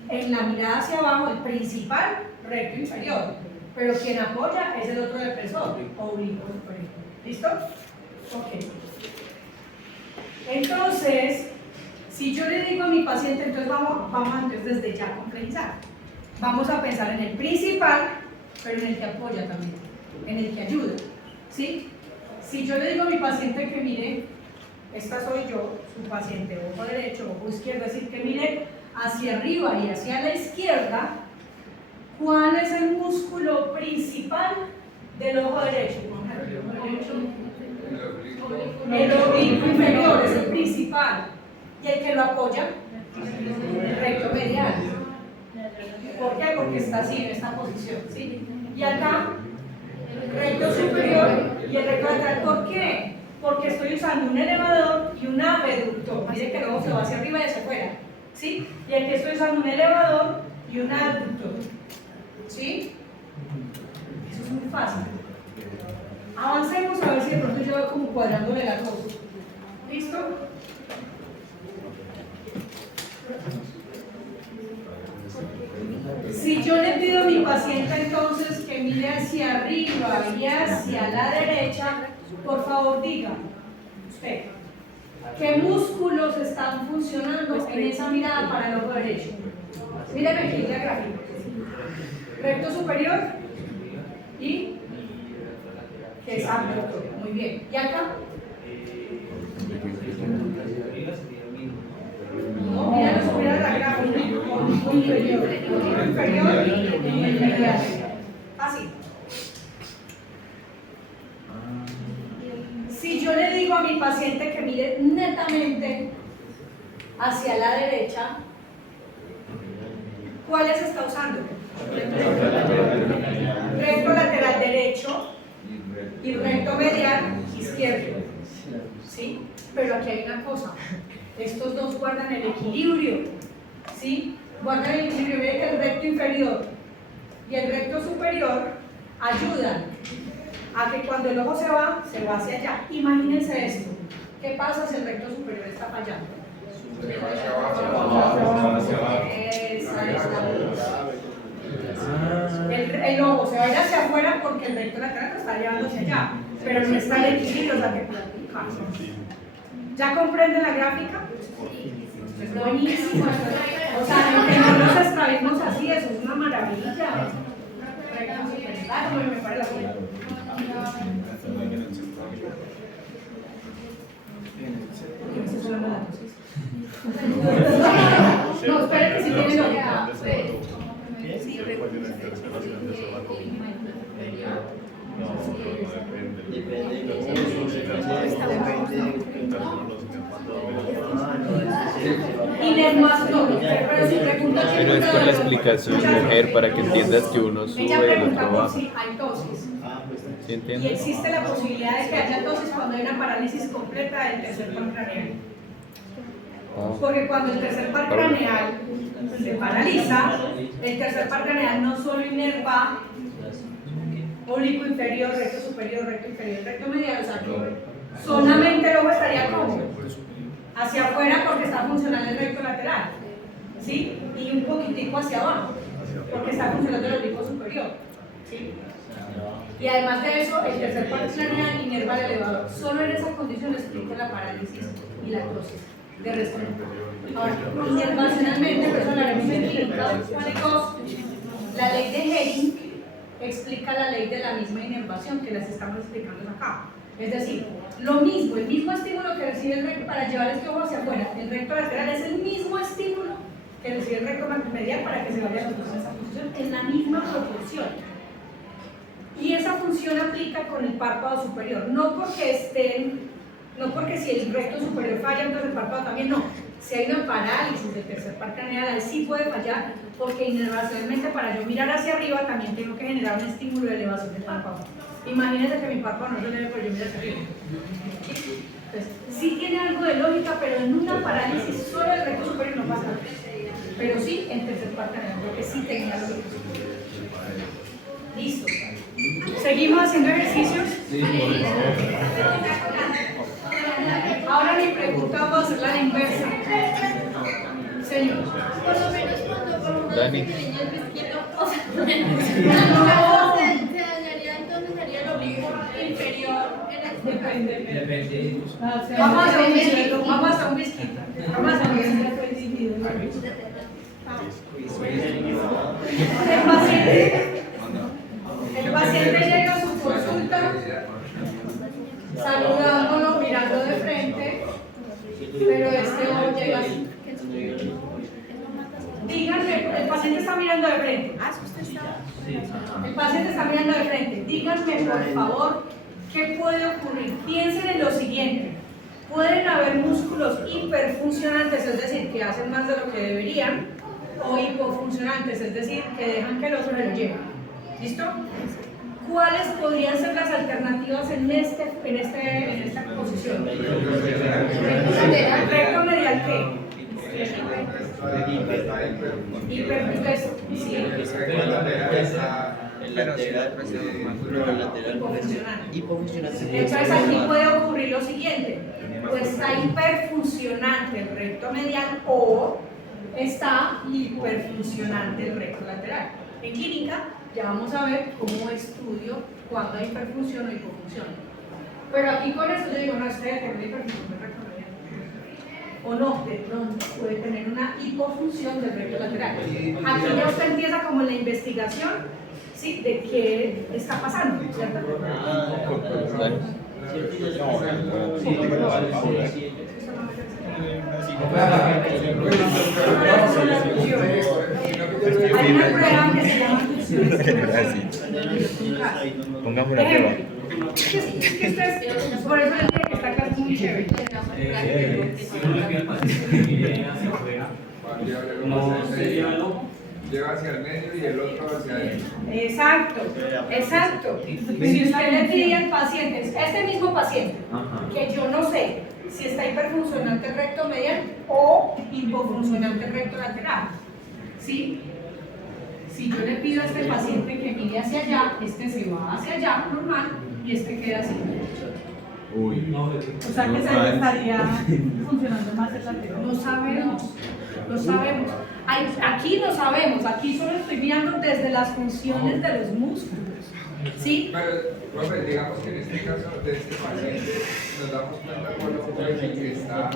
en la mirada hacia abajo, el principal, recto inferior, pero quien apoya es el otro depresor, oblicuo superior. ¿Listo? Ok. Entonces, si yo le digo a mi paciente, entonces vamos entonces desde ya a complejizar. Vamos a pensar en el principal, pero en el que apoya también, en el que ayuda. ¿Sí? Si yo le digo a mi paciente que mire, esta soy yo, su paciente, ojo derecho, ojo izquierdo, es decir, que mire hacia arriba y hacia la izquierda, ¿cuál es el músculo principal del ojo derecho? El oblicuo inferior es el principal. ¿Y el que lo apoya? El recto medial. ¿Por qué? Porque está así, en esta posición. ¿Sí? Y acá, recto superior y el recto lateral. ¿Por qué? Porque estoy usando un elevador y un abductor. Mire que luego se va hacia arriba y hacia afuera. ¿Sí? Y aquí estoy usando un elevador y un abductor. ¿Sí? Eso es muy fácil. Avancemos a ver si de pronto yo voy como cuadrándole la cosa. ¿Listo? Si yo le pido a mi paciente entonces que mire hacia arriba y hacia la derecha, por favor diga, usted, ¿qué músculos están funcionando en esa mirada para el ojo derecho? Míreme aquí la gráfica. Recto superior y que es abductor. Muy bien. ¿Y acá? No, mira lo superior de la gráfica. Inferior y el medial. Así. Si yo le digo a mi paciente que mire netamente hacia la derecha, ¿cuáles está usando? Recto lateral derecho y recto medial izquierdo. ¿Sí? Pero aquí hay una cosa. Estos dos guardan el equilibrio. ¿Sí? Guardan el equilibrio. Miren que el recto inferior y el recto superior ayudan a que cuando el ojo se va hacia allá. Imagínense esto. ¿Qué pasa si el recto superior está fallando? se va hacia abajo. Esa es la el ojo se va a ir hacia afuera porque el recto lateral lo está llevando hacia allá, pero no está el equilibrio, o sea que ¿ya comprenden la gráfica? Es buenísimo. O sea, entender los estrabismos así, eso es una maravilla. Como me parece la vida. ¿Por qué me estás hablando de la dosis? No, esperen que si tienen lo que Pero es por la explicación, mujer, para que entiendas que uno sube y el otro baja. Sí, hay dosis. Sí, Y entiendo. existe la posibilidad de que haya tosis cuando hay una parálisis completa del tercer par craneal. Ah, Porque cuando el tercer par craneal se paraliza, el tercer par craneal no solo inerva oblicuo inferior, recto superior, recto inferior, recto medial, o sea que solamente el ojo estaría como hacia afuera porque está funcionando el recto lateral, ¿sí? Y un poquitico hacia abajo porque está funcionando el oblicuo superior, ¿sí? Y además de eso, el tercer par craneal inerva el elevador. Solo en esa condición explica la parálisis y la ptosis. De resto no. Ahora, inervacionalmente, por eso hablaremos de clínica, chicos, la ley de Hering explica la ley de la misma inervación que las estamos explicando acá. Es decir, lo mismo, el mismo estímulo que recibe el recto para llevar este ojo hacia afuera, el recto lateral es el mismo estímulo que recibe el recto medial para que se vaya los dos en esa posición, en la misma proporción. Y esa función aplica con el párpado superior, no porque si el recto superior falla, entonces el párpado también no. Si hay una parálisis del tercer par craneal, ahí sí puede fallar, porque inervacionalmente para yo mirar hacia arriba también tengo que generar un estímulo de elevación del párpado. Imagínense que mi párpado no se eleve, pero yo miro hacia arriba. Entonces, sí tiene algo de lógica, pero en una parálisis solo el recto superior no pasa. Pero sí en tercer par craneal, porque sí tenía lógica. Listo. ¿Seguimos haciendo ejercicios? sí, por Ahora mi pregunta va a ser la inversa. Señor. Por lo menos cuando por Dani. una pequeña pesquita, o sea, se dañaría, entonces haría el oblicuo inferior en este caso. Depende. Vamos a hacer un whisky. Vamos a hacer un whisky. Vamos a hacer un whisky. El paciente llega a su consulta saludándolo, mirando de frente, pero este ojo llega así. Díganme, el paciente está mirando de frente. El paciente está mirando de frente. Díganme, por favor, ¿qué puede ocurrir? Piensen en lo siguiente. Pueden haber músculos hiperfuncionantes, es decir, que hacen más de lo que deberían, o hipofuncionantes, es decir, que dejan que el ojo se lo lleve. ¿Listo? ¿Cuáles podrían ser las alternativas en esta posición? ¿Recto medial qué? Hiperfuncionante. Sí. El lateral, hipofuncionante. Entonces aquí puede ocurrir lo siguiente, pues está hiperfuncionante el recto medial o está hiperfuncionante el recto lateral. En clínica ya vamos a ver cómo estudio cuando hay hiperfunción o hipofunción. Pero aquí con esto yo digo, no, este debe tener hiperfunción del recto medial. O no, de pronto puede tener una hipofunción del recto lateral. Aquí ya usted empieza como en la investigación, ¿sí? De qué está pasando, ¿cierto? Hay una prueba que se llama Pongámoslo a prueba. por eso les dije que esta clase es muy chévere. Lleva hacia el medio y el otro hacia adentro. Exacto, exacto. Si usted le pide al paciente, este mismo paciente, que yo no sé si está hiperfuncionante el recto medial o hipofuncionante el recto lateral, ¿sí? Si yo le pido a este paciente que mire hacia allá, este se va hacia allá, normal, y este queda así. Uy. O sea que se estaría funcionando más el lateral. No sabemos, no sabemos. Aquí no sabemos, aquí solo estoy mirando desde las funciones de los músculos. ¿Sí? Pero, profe, digamos que en este caso de este paciente nos damos cuenta cuál es el que está,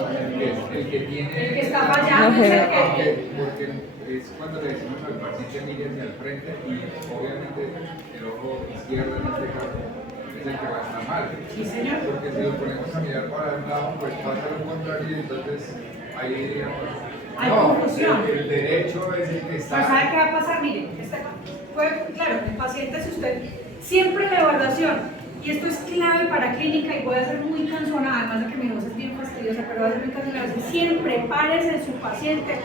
el que tiene. El que está fallando es el que. Porque es cuando le decimos al paciente mire hacia el frente y obviamente el ojo izquierdo en este caso es el que va a estar mal. Sí, señor. Porque si lo ponemos a mirar para el lado, pues pasa lo contrario y entonces ahí diríamos. Hay No, confusión. el derecho es el que está. Pero ¿sabe qué va a pasar? Mire, claro, el paciente, si usted siempre la evaluación, y esto es clave para clínica y voy a ser muy cansona, además de que mi voz es bien fastidiosa, pero voy a ser muy cansona, siempre párese en su paciente,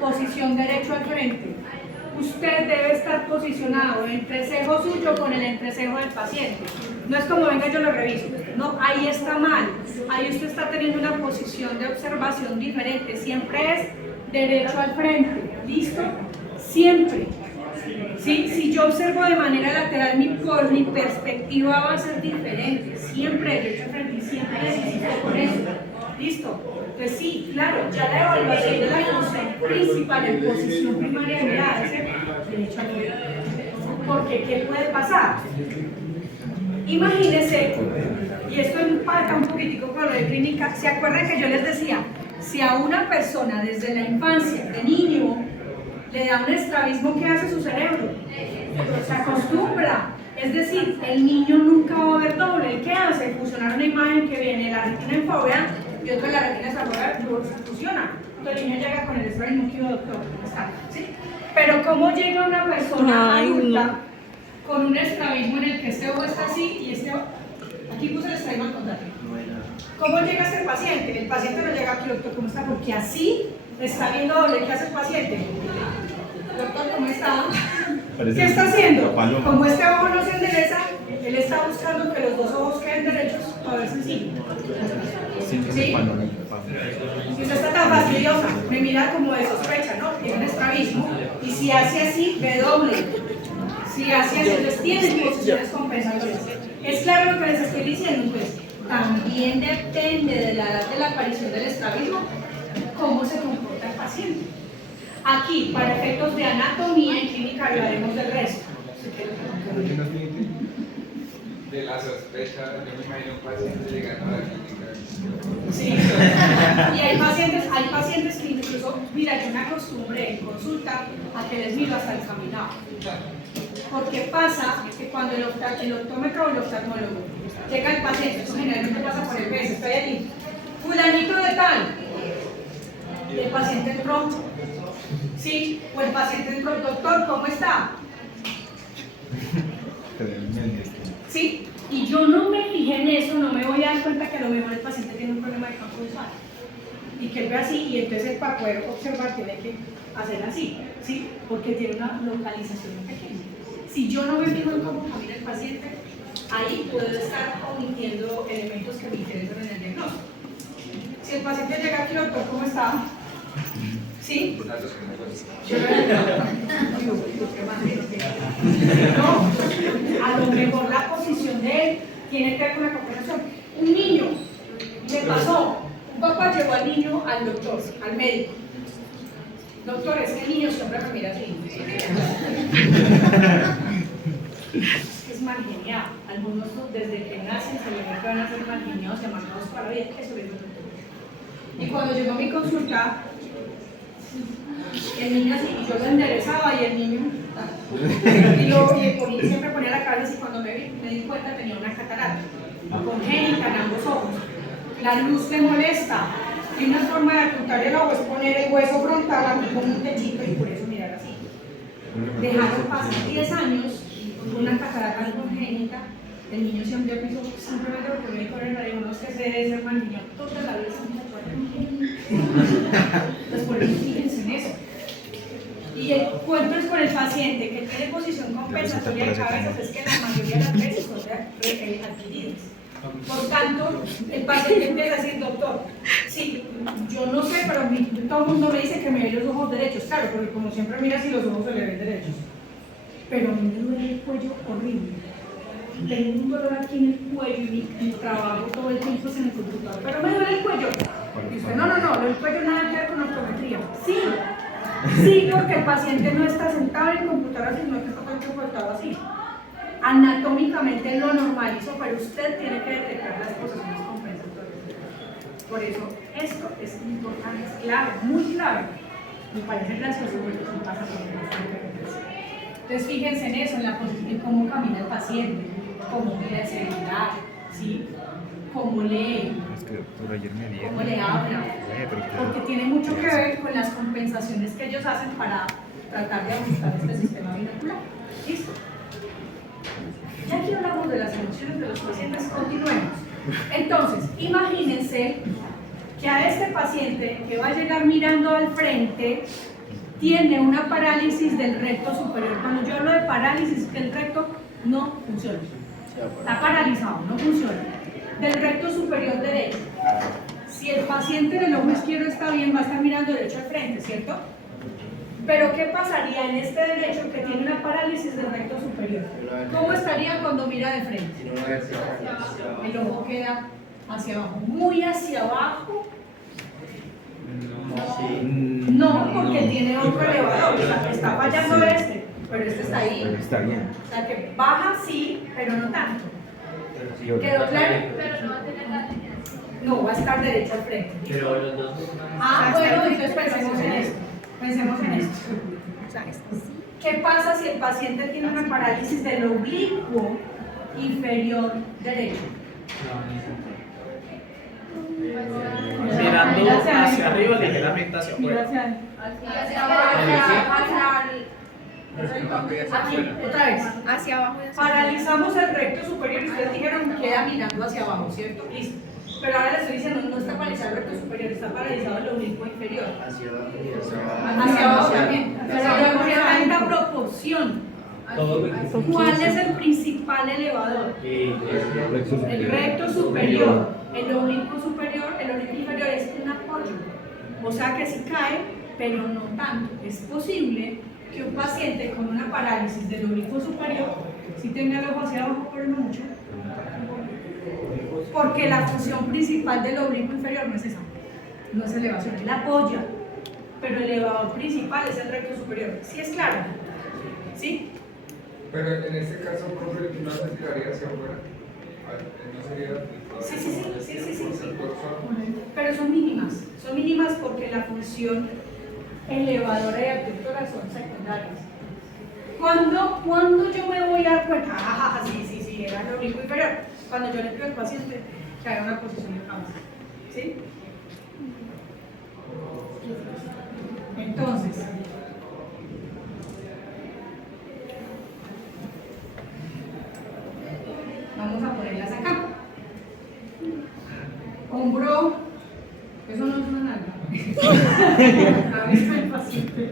posición derecho al frente. usted debe estar posicionado el entrecejo suyo con el entrecejo del paciente. No es como venga yo lo reviso, no, ahí está mal, ahí usted está teniendo una posición de observación diferente, siempre es derecho al frente, ¿listo? Siempre. ¿Sí? Si yo observo de manera lateral, mi perspectiva va a ser diferente, siempre derecho al frente y siempre necesito con eso, ¿listo? Entonces sí, claro, ya la evaluación de la función principal en posición primaria de la hace derecho al frente. Porque ¿qué puede pasar? Imagínense, y esto empata un poquitico con lo de clínica, ¿se acuerdan que yo les decía? Si a una persona desde la infancia, de niño, le da un estrabismo, ¿qué hace su cerebro? Se acostumbra. Es decir, el niño nunca va a ver doble. ¿Qué hace? Fusionar una imagen que viene de la retina inferior y otra de la retina superior, se fusiona. Entonces el niño llega con el estrabismo que doctor, ¿sí? Pero ¿cómo llega una persona adulta con un estrabismo en el que este ojo está así y este ojo? Aquí puse el estrabismo al contrario. ¿Cómo llega este paciente? El paciente no llega aquí, doctor, ¿cómo está? Porque así está viendo doble. ¿Qué hace el paciente? Doctor, ¿cómo está? ¿Qué está haciendo? Como este ojo no se endereza, él está buscando que los dos ojos queden derechos a ver si sí. ¿Sí? Si usted está tan fastidiosa, me mira como de sospecha, ¿no? Tiene un estrabismo. Y si hace así, ve doble. Si hace así, entonces tiene posiciones compensatorias. ¿Es claro lo que les estoy diciendo? Pues también depende de la edad de la aparición del estrabismo, cómo se comporta el paciente. Aquí, para efectos de anatomía en clínica, hablaremos del resto. De la sospecha, yo me imagino un paciente llegando a la clínica. Sí, y hay pacientes que incluso, mira, yo me acostumbré en consulta a que les miro hasta el caminado. Porque pasa que cuando el optómetra o el oftalmólogo llega el paciente, eso generalmente pasa por el PS, estoy aquí, fulanito de tal, y el paciente entró, sí, o el paciente entró, doctor, ¿cómo está? Sí, y yo no me fijé en eso, no me voy a dar cuenta que a lo mejor el paciente tiene un problema de campo visual y que él ve así, y entonces para poder observar tiene que hacer así, ¿sí? Porque tiene una localización muy pequeña. Si yo no me fijo en cómo camina el paciente, ahí puedo estar omitiendo elementos que me interesan en el diagnóstico. Si el paciente llega aquí, doctor, ¿cómo está? ¿Sí? No, a lo mejor la posición de él tiene que ver con la compensación. Un niño le pasó, un papá llevó al niño al doctor, al médico. Doctor, es que el niño siempre me mira así. Es mal geniado. Algunos desde que nacen se les van a ser mal geniados, llamados para la vida. Eso es lo que. Y cuando llegó a mi consulta, el niño así, y yo lo enderezaba y el niño y siempre ponía la cabeza, y cuando me di cuenta tenía una catarata congénita en ambos ojos. La luz le molesta y una forma de apuntar el ojo es poner el hueso frontal aquí como un techito y por eso mirar así. Dejaron pasar 10 años con una catarata congénita. El niño siempre piso simplemente porque me dijo en el radio, uno es que se debe ser mal niño toda la vida. Entonces por eso fíjense en eso. Y el cuento es con el paciente que tiene posición compensatoria de cabezas, es que la mayoría de las veces son adquiridas. Por tanto, el paciente empieza a decir, doctor, sí, yo no sé, pero todo el mundo me dice que me ve los ojos derechos, claro, porque como siempre mira si los ojos se le ven derechos. Pero a mí me duele el cuello horrible. Tengo un dolor aquí en el cuello y mi trabajo todo el tiempo es en el computador, pero me duele el cuello. Y usted, no, el cuello nada que ver con optometría. Sí, porque el paciente no está sentado en el computador, sino que está todo el tiempo sentado así. Anatómicamente lo normalizo, pero usted tiene que detectar las posiciones compensatorias. Por eso, esto es importante, es clave, muy clave. Me parece gracioso porque eso pasa por el. Entonces, fíjense en eso, en la posición, en cómo camina el paciente, cómo mira el celular, ¿sí? Cómo lee, cómo le habla, porque tiene mucho que ver con las compensaciones que ellos hacen para tratar de ajustar este sistema binocular. ¿Listo? Ya que hablamos de las emociones de los pacientes, continuemos. Entonces, imagínense que a este paciente que va a llegar mirando al frente, tiene una parálisis del recto superior. Cuando yo hablo de parálisis, que el recto no funciona. Está paralizado, no funciona. Del recto superior derecho. Si el paciente del ojo izquierdo está bien, va a estar mirando derecho al frente, ¿cierto? Pero ¿qué pasaría en este derecho que tiene una parálisis del recto superior? ¿Cómo estaría cuando mira de frente? El ojo queda hacia abajo, muy hacia abajo. No, porque tiene otro elevador, o sea, está fallando este, pero este está ahí. Está bien. O sea, que baja sí, pero no tanto. ¿Quedó claro? Pero no va a tener la línea. No, va a estar derecho al frente. Pero los dos. Bueno, entonces pensemos en esto. Pensemos en esto. ¿Qué pasa si el paciente tiene una parálisis del oblicuo inferior derecho? Mirando hacia arriba, ligeramente hacia Mira afuera. hacia Hacia Aquí, otra vez. hacia abajo. Paralizamos el recto superior y ustedes dijeron que queda mirando hacia abajo, ¿cierto? Listo. Pero ahora les estoy diciendo, no está paralizado el recto superior, está paralizado el oblicuo inferior. Hacia abajo y hacia abajo. Hacia abajo también. Pero ya en la proporción. ¿Cuál es el principal elevador? El recto superior. El oblicuo superior, el oblicuo inferior es un apoyo. O sea que sí cae, pero no tanto. Es posible que un paciente con una parálisis del oblicuo superior sí tenga el ojo hacia abajo, pero no mucho. Porque la función principal del oblicuo inferior no es esa, no es elevación, es la apoya, pero el elevador principal es el recto superior. ¿Sí es claro? ¿Sí? Pero en este caso, profe, no se tiraría hacia afuera. No sería. Sí. Pero son mínimas porque la función elevadora y abductora son secundarias. Cuando yo me voy a dar cuenta, sí, era el oblicuo inferior, cuando yo le pido al paciente que haga una posición de cabeza. ¿Sí? Entonces, vamos a ponerlas acá. Hombro, eso no es una nalga. Cabeza del paciente.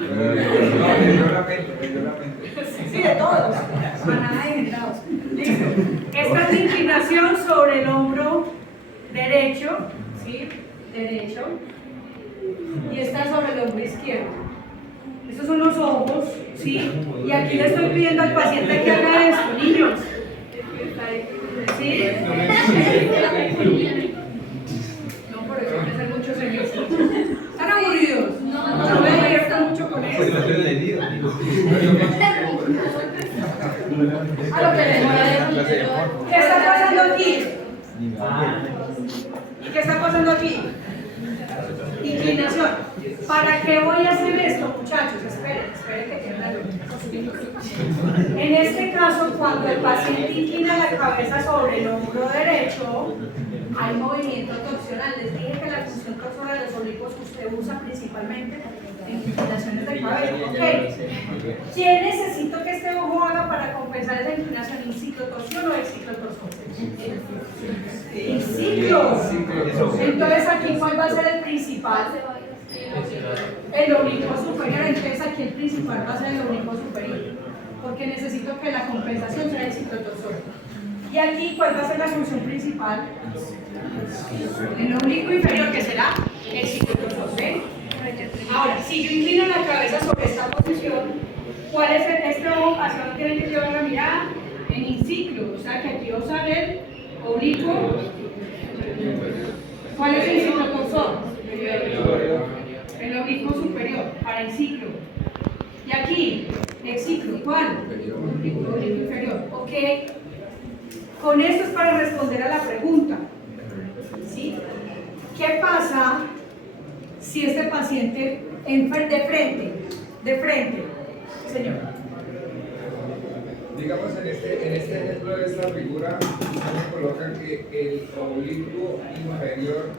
Me dio la mente. Sí, de todos. Manada de generados. Listo. Esta es la inclinación sobre el hombro derecho, ¿sí? Derecho. Y esta sobre el hombro izquierdo. Estos son los ojos, ¿sí? Y aquí le estoy pidiendo al paciente que haga esto, niños. ¿Sí? No, por eso hay que hacer muchos ejercicios. ¿Están aburridos? No me diviertan mucho con esto. A lo que les voy a decir. ¿Qué está pasando aquí? ¿Y qué está pasando aquí? Inclinación. ¿Para qué voy a hacer esto, muchachos? Esperen que pierdan el. En este caso, cuando el paciente inclina la cabeza sobre el hombro derecho, hay movimiento torsional. Les dije que la función torsora de los oblicuos que usted usa principalmente en inclinaciones de cabeza. ¿Okay? ¿Quién necesito que este ojo haga para compensar esa inclinación? ¿Inciclotorsión o exciclotorsión? Inciclo. Entonces aquí, ¿cuál va a ser el principal? El oblicuo superior. Entonces aquí el principal va a ser el oblicuo superior, porque necesito que la compensación sea el ciclotorsor. Y aquí, ¿cuál va a ser la función principal? El oblicuo inferior, que será el ciclotorsor. ¿Ven? Ahora, si yo inclino la cabeza sobre esta posición, ¿cuál es este ojo? ¿Hacia dónde tiene que llevar la mirada? En inciclo, o sea que aquí vamos a ver oblicuo. ¿Cuál es el ciclotorsor? El oblicuo superior, para el ciclo. Y aquí, el ciclo, ¿cuál? Oblicuo inferior. Ok. Con esto es para responder a la pregunta. ¿Sí? ¿Qué pasa si este paciente de frente, señor? Digamos, en este ejemplo de esta figura, se coloca que el oblicuo inferior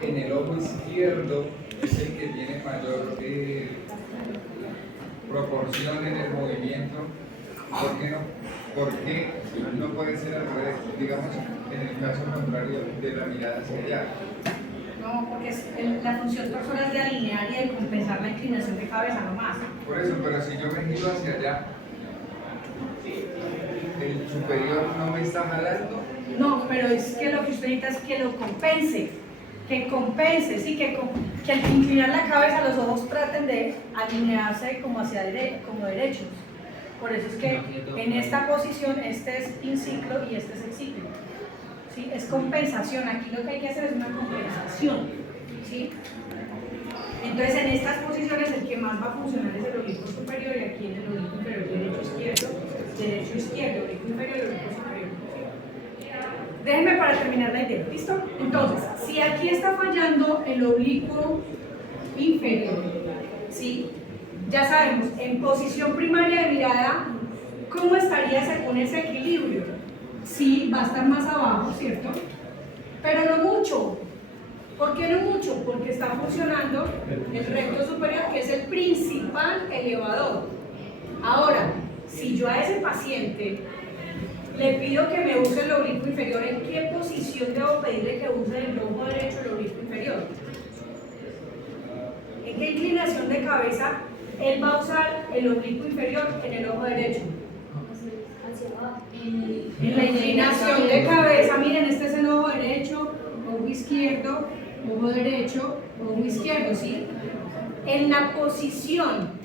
en el ojo izquierdo es el que tiene mayor proporción en el movimiento. ¿Por qué no? ¿Por qué no puede ser al revés? Digamos, en el caso contrario de la mirada hacia allá. No, porque la función torsora es de alinear y de compensar la inclinación de cabeza nomás. Por eso, pero si yo me giro hacia allá, el superior no me está jalando. No, pero es que lo que usted necesita es que lo compense. Que compense, sí, que al inclinar la cabeza los ojos traten de alinearse como hacia como derechos. Por eso es que en esta posición este es inciclo y este es el ciclo. ¿Sí? Es compensación, aquí lo que hay que hacer es una compensación. ¿Sí? Entonces en estas posiciones el que más va a funcionar es el oblicuo superior y aquí en el oblicuo inferior derecho izquierdo, oblicuo inferior, oblicuo superior. Déjenme para terminar la idea, ¿listo? Entonces, si aquí está fallando el oblicuo inferior, ¿sí? Ya sabemos, en posición primaria de mirada, ¿cómo estaría según ese equilibrio? Sí, va a estar más abajo, ¿cierto? Pero no mucho. ¿Por qué no mucho? Porque está funcionando el recto superior, que es el principal elevador. Ahora, si yo a ese paciente le pido que me use el oblicuo inferior, ¿en qué posición debo pedirle que use el ojo derecho el oblicuo inferior? ¿En qué inclinación de cabeza él va a usar el oblicuo inferior en el ojo derecho? En la inclinación de cabeza, miren, este es el ojo derecho, ojo izquierdo, ojo derecho, ojo izquierdo, ¿sí? En la posición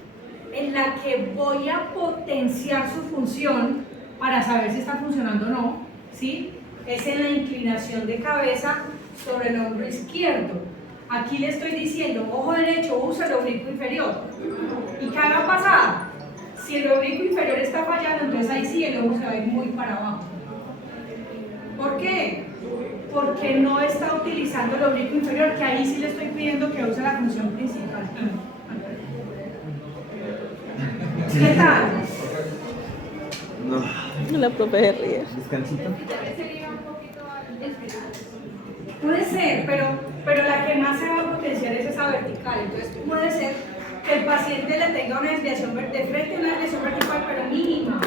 en la que voy a potenciar su función para saber si está funcionando o no, ¿sí? Es en la inclinación de cabeza sobre el hombro izquierdo. Aquí le estoy diciendo, ojo derecho, usa el oblicuo inferior. ¿Y qué va a pasar? Si el oblicuo inferior está fallando, entonces ahí sí el ojo se va a ir muy para abajo. ¿Por qué? Porque no está utilizando el oblicuo inferior, que ahí sí le estoy pidiendo que use la función principal. ¿Qué tal? No. La profe se ríe. Descansito. Puede ser, pero la que más se va a potenciar es esa vertical. Entonces puede ser que el paciente le tenga una desviación de frente, una desviación vertical, pero mínima.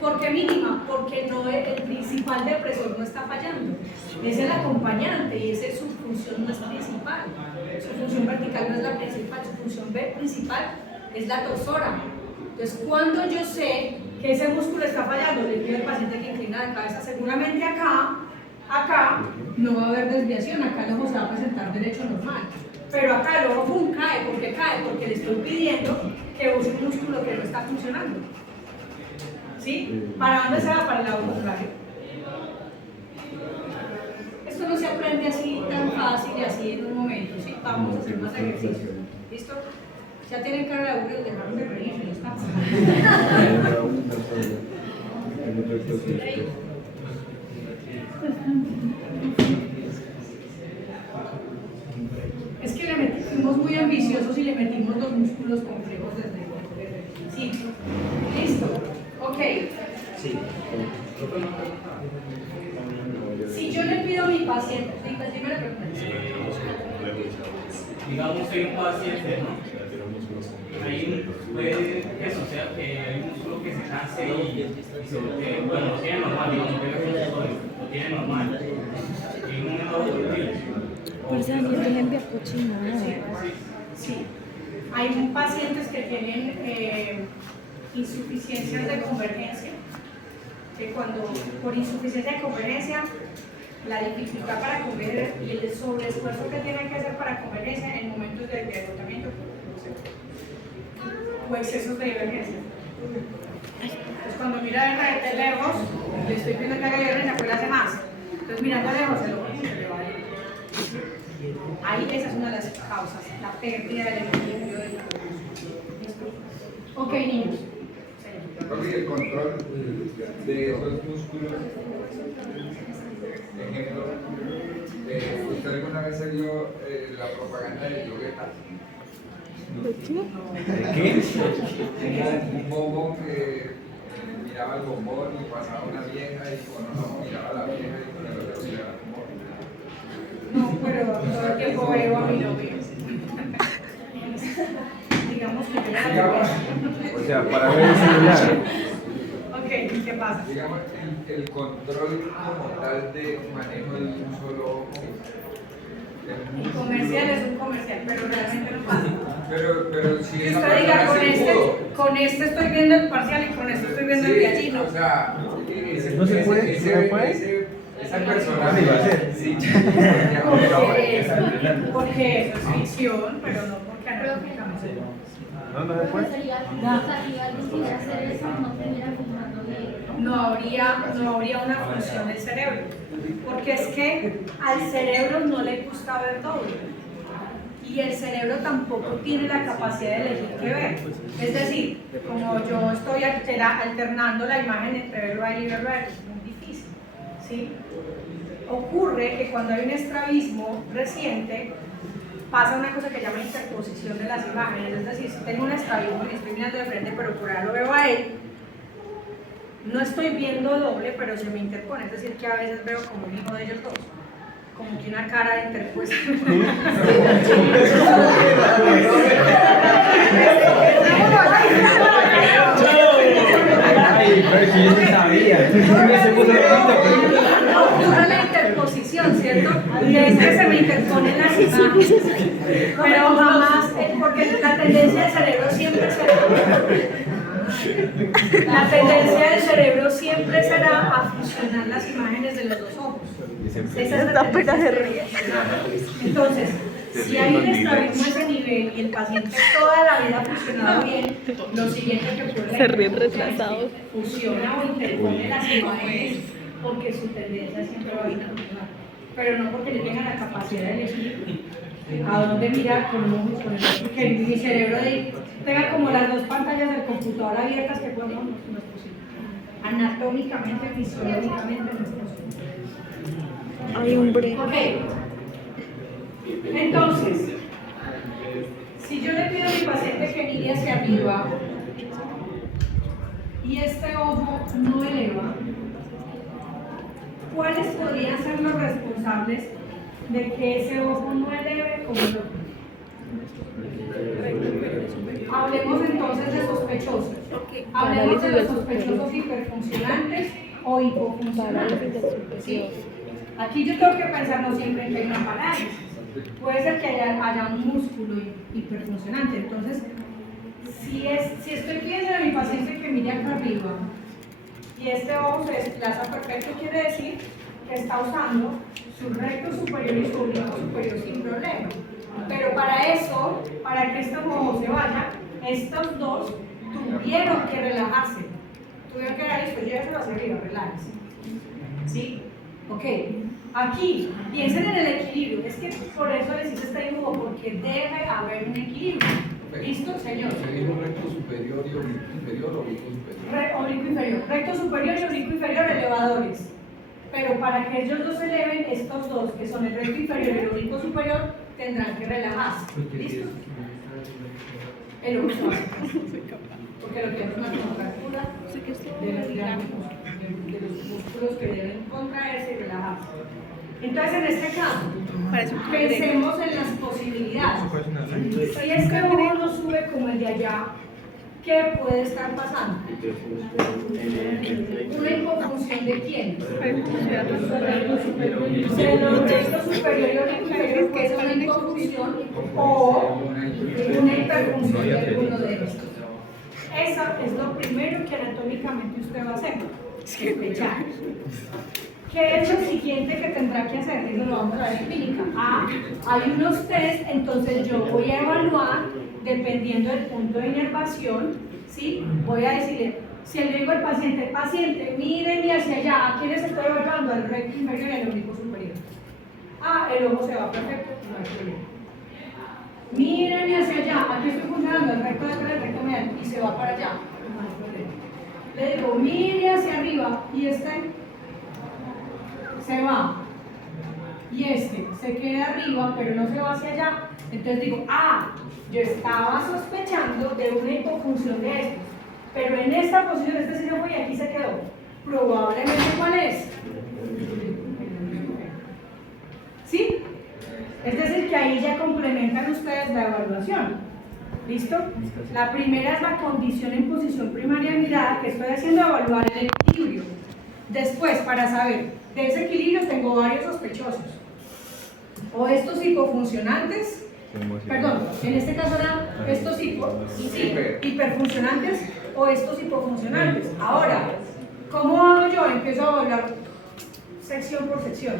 ¿Por qué mínima? Porque no, el principal depresor no está fallando. Es el acompañante y esa es su función, no es principal. Su función vertical no es la principal, su función principal es la torsora. Entonces, cuando yo sé que ese músculo está fallando, le pido al paciente que inclina la cabeza, seguramente acá no va a haber desviación, acá el ojo se va a presentar derecho normal. Pero acá el ojo ¡pum! Cae, porque le estoy pidiendo que use un músculo que no está funcionando. ¿Sí? ¿Para dónde se va? Para el lado contrario. Esto no se aprende así tan fácil y así en un momento, ¿sí? Vamos a hacer más ejercicio. ¿Listo? Ya tienen cara de aburridos, dejaron de reír, no está Es que fuimos muy ambiciosos y le metimos los músculos complejos desde el principio. ¿Listo? Ok. Sí. Si yo le pido a mi paciente, dime la pregunta. Digamos que hay un paciente, ¿no? Puede eso, o sea, que hay un músculo que se canse y se bloquee, bueno, lo tiene normal, digamos, lo tiene normal. Y en un momento Sí. Hay pacientes que tienen insuficiencias de convergencia, que cuando por insuficiencia de convergencia, la dificultad para converger y el sobreesfuerzo que tienen que hacer para convergencia en momentos de agotamiento o excesos de divergencia. Entonces cuando mira de lejos, le estoy pidiendo que haga divergencia, pues hace más. Entonces mirando lejos, se le va a ir. Ahí esa es una de las causas, la pérdida del equilibrio del músculo. Ok, niños. Porque el control de esos músculos, ejemplo, ¿usted alguna vez vio la propaganda de Yogueta? ¿De qué? Un bombón que miraba el bombón y pasaba una vieja y con uno miraba a la vieja y con el otro miraba al bombón. No, pero todo el tiempo veo a mi novio. Digamos que yo la O sea, para ver el celular. Ok, ¿qué pasa? Digamos, el control como tal de manejo de un solo ojo, Y comercial es un comercial, pero realmente no pasa. Pero si Que esa usted diga, persona sí pudo. con este estoy viendo el parcial y con este estoy viendo el gallino. O sea, No se puede, ¿no se puede? esa persona ¿Cuándo iba a ser? sí. Porque eso es ficción, pero no porque anatómicamente. ¿No se puede? No habría una función del cerebro, porque es que al cerebro no le gusta ver doble y el cerebro tampoco tiene la capacidad de elegir qué ver. Es decir, como yo estoy alternando la imagen entre verlo a él y verlo a él, es muy difícil, ¿sí? Ocurre que cuando hay un estrabismo reciente pasa una cosa que llama interposición de las imágenes, es decir, si tengo un estrabismo y estoy mirando de frente pero por ahí lo veo a él, no estoy viendo doble, pero se me interpone, es decir, que a veces veo como un hijo de ellos dos, como que una cara interpuesta. Ay, pero si yo no sabía. Ocurre la interposición, ¿cierto? Que es que se me interponen las imágenes, pero jamás, porque la tendencia del cerebro siempre será a fusionar las imágenes de los dos ojos. Esa es la tendencia cerebral. Entonces, si hay un estrabismo a ese nivel y el paciente toda la vida ha funcionado bien, lo siguiente que ocurre es fusiona o interpone las imágenes porque su tendencia siempre va a ir a funcionar, pero no porque le tengan la capacidad de elegir a dónde mirar con un ojo y con el otro, que mi cerebro tenga como las dos pantallas del computador abiertas, que pues no es posible. Anatómicamente, fisiológicamente no es posible. Hay un break. Ok. Entonces, si yo le pido a mi paciente que mire hacia arriba y este ojo no eleva, ¿cuáles podrían ser los responsables de que ese ojo no eleve como el otro? Hablemos entonces de sospechosos. Hablemos de los sospechosos hiperfuncionantes o hipofuncionantes. ¿Sí? Aquí yo tengo que pensar no siempre en que hay una parálisis. Puede ser que haya un músculo hiperfuncionante. Entonces, si estoy pidiendo a mi paciente que mire acá arriba y este ojo se desplaza perfecto, quiere decir que está usando su recto superior y su oblicuo superior sin problema. Pero para eso, para que este ojo se vaya, estos dos tuvieron que relajarse. Tuvieron que dar esto, lléveselo hacia arriba, relájense. ¿Sí? Ok. Aquí, piensen en el equilibrio. Es que por eso les hice este dibujo, porque debe haber un equilibrio. ¿Listo, señor? Se dijo recto superior y oblicuo inferior o oblicuo superior. Oblicuo inferior. Recto superior y oblicuo inferior elevadores. Pero para que ellos dos se eleven, estos dos, que son el recto inferior y el oblicuo superior, tendrán que relajarse. ¿Listo? El ojo se va a secar. Porque lo que es una contractura de los músculos que deben contraerse y relajarse. Entonces, en este caso, pensemos en las posibilidades. Si este ojo no sube como el de allá, ¿qué puede estar pasando? ¿Una hipofunción de quién? De los rectos superior y oblicuo inferior, que es una hipofunción, o una hiperfunción de alguno de estos. Eso es lo primero que anatómicamente usted va a hacer, sospechar. ¿Qué es lo siguiente que tendrá que hacer? Eso lo vamos a ver en clínica. Hay unos test, entonces yo voy a evaluar, dependiendo del punto de inervación, ¿sí? Voy a decirle, si le digo al paciente, mírenme hacia allá, ¿a quiénes estoy evaluando? Al recto inferior y al oblicuo superior. El ojo se va perfecto, no hay problema. Mírenme hacia allá, aquí estoy funcionando, el recto detrás, el recto medial, y se va para allá, no hay problema. Le digo, mire hacia arriba, y este se va, y este se queda arriba, pero no se va hacia allá. Entonces digo, yo estaba sospechando de una hipofunción de estos, pero en esta posición, este sí se fue y aquí se quedó. Probablemente, ¿cuál es? ¿Sí? Es decir, que ahí ya complementan ustedes la evaluación. ¿Listo? La primera es la condición en posición primaria de mirada, que estoy haciendo evaluar el equilibrio. Después, para saber de ese equilibrio, tengo varios sospechosos. o estos hipofuncionantes, perdón, en este caso eran estos hiperfuncionantes o estos hipofuncionantes. Ahora, ¿cómo hago yo? Empiezo a hablar sección por sección.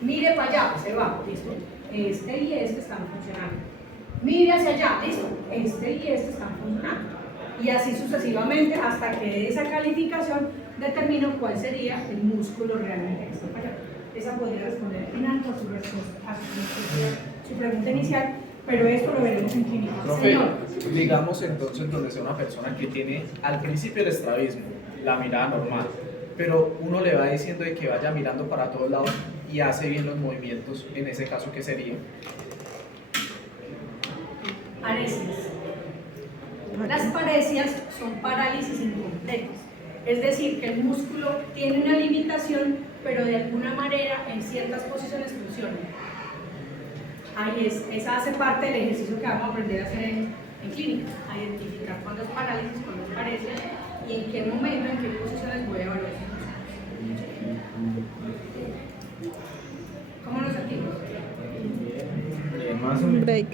Mire para allá, se va, listo. Este y este están funcionando. Mire hacia allá, listo. Este y este están funcionando. Y así sucesivamente hasta que de esa calificación determino cuál sería el músculo realmente que está fallando. Esa podría responder en alto a su pregunta inicial, pero esto lo veremos en clínica. Profe, Señor. digamos entonces donde sea una persona que tiene al principio el estrabismo, la mirada normal, pero uno le va diciendo de que vaya mirando para todos lados y hace bien los movimientos, en ese caso, ¿qué sería? Paresias. Las paresias son parálisis incompletas, es decir, que el músculo tiene una limitación, pero de alguna manera en ciertas posiciones funciona. Ahí es, esa hace parte del ejercicio que vamos a aprender a hacer en clínica, a identificar cuándo es parálisis, cuándo es paresia y en qué momento, en qué posiciones voy a evaluar. ¿Cómo nos sentimos? Más un break.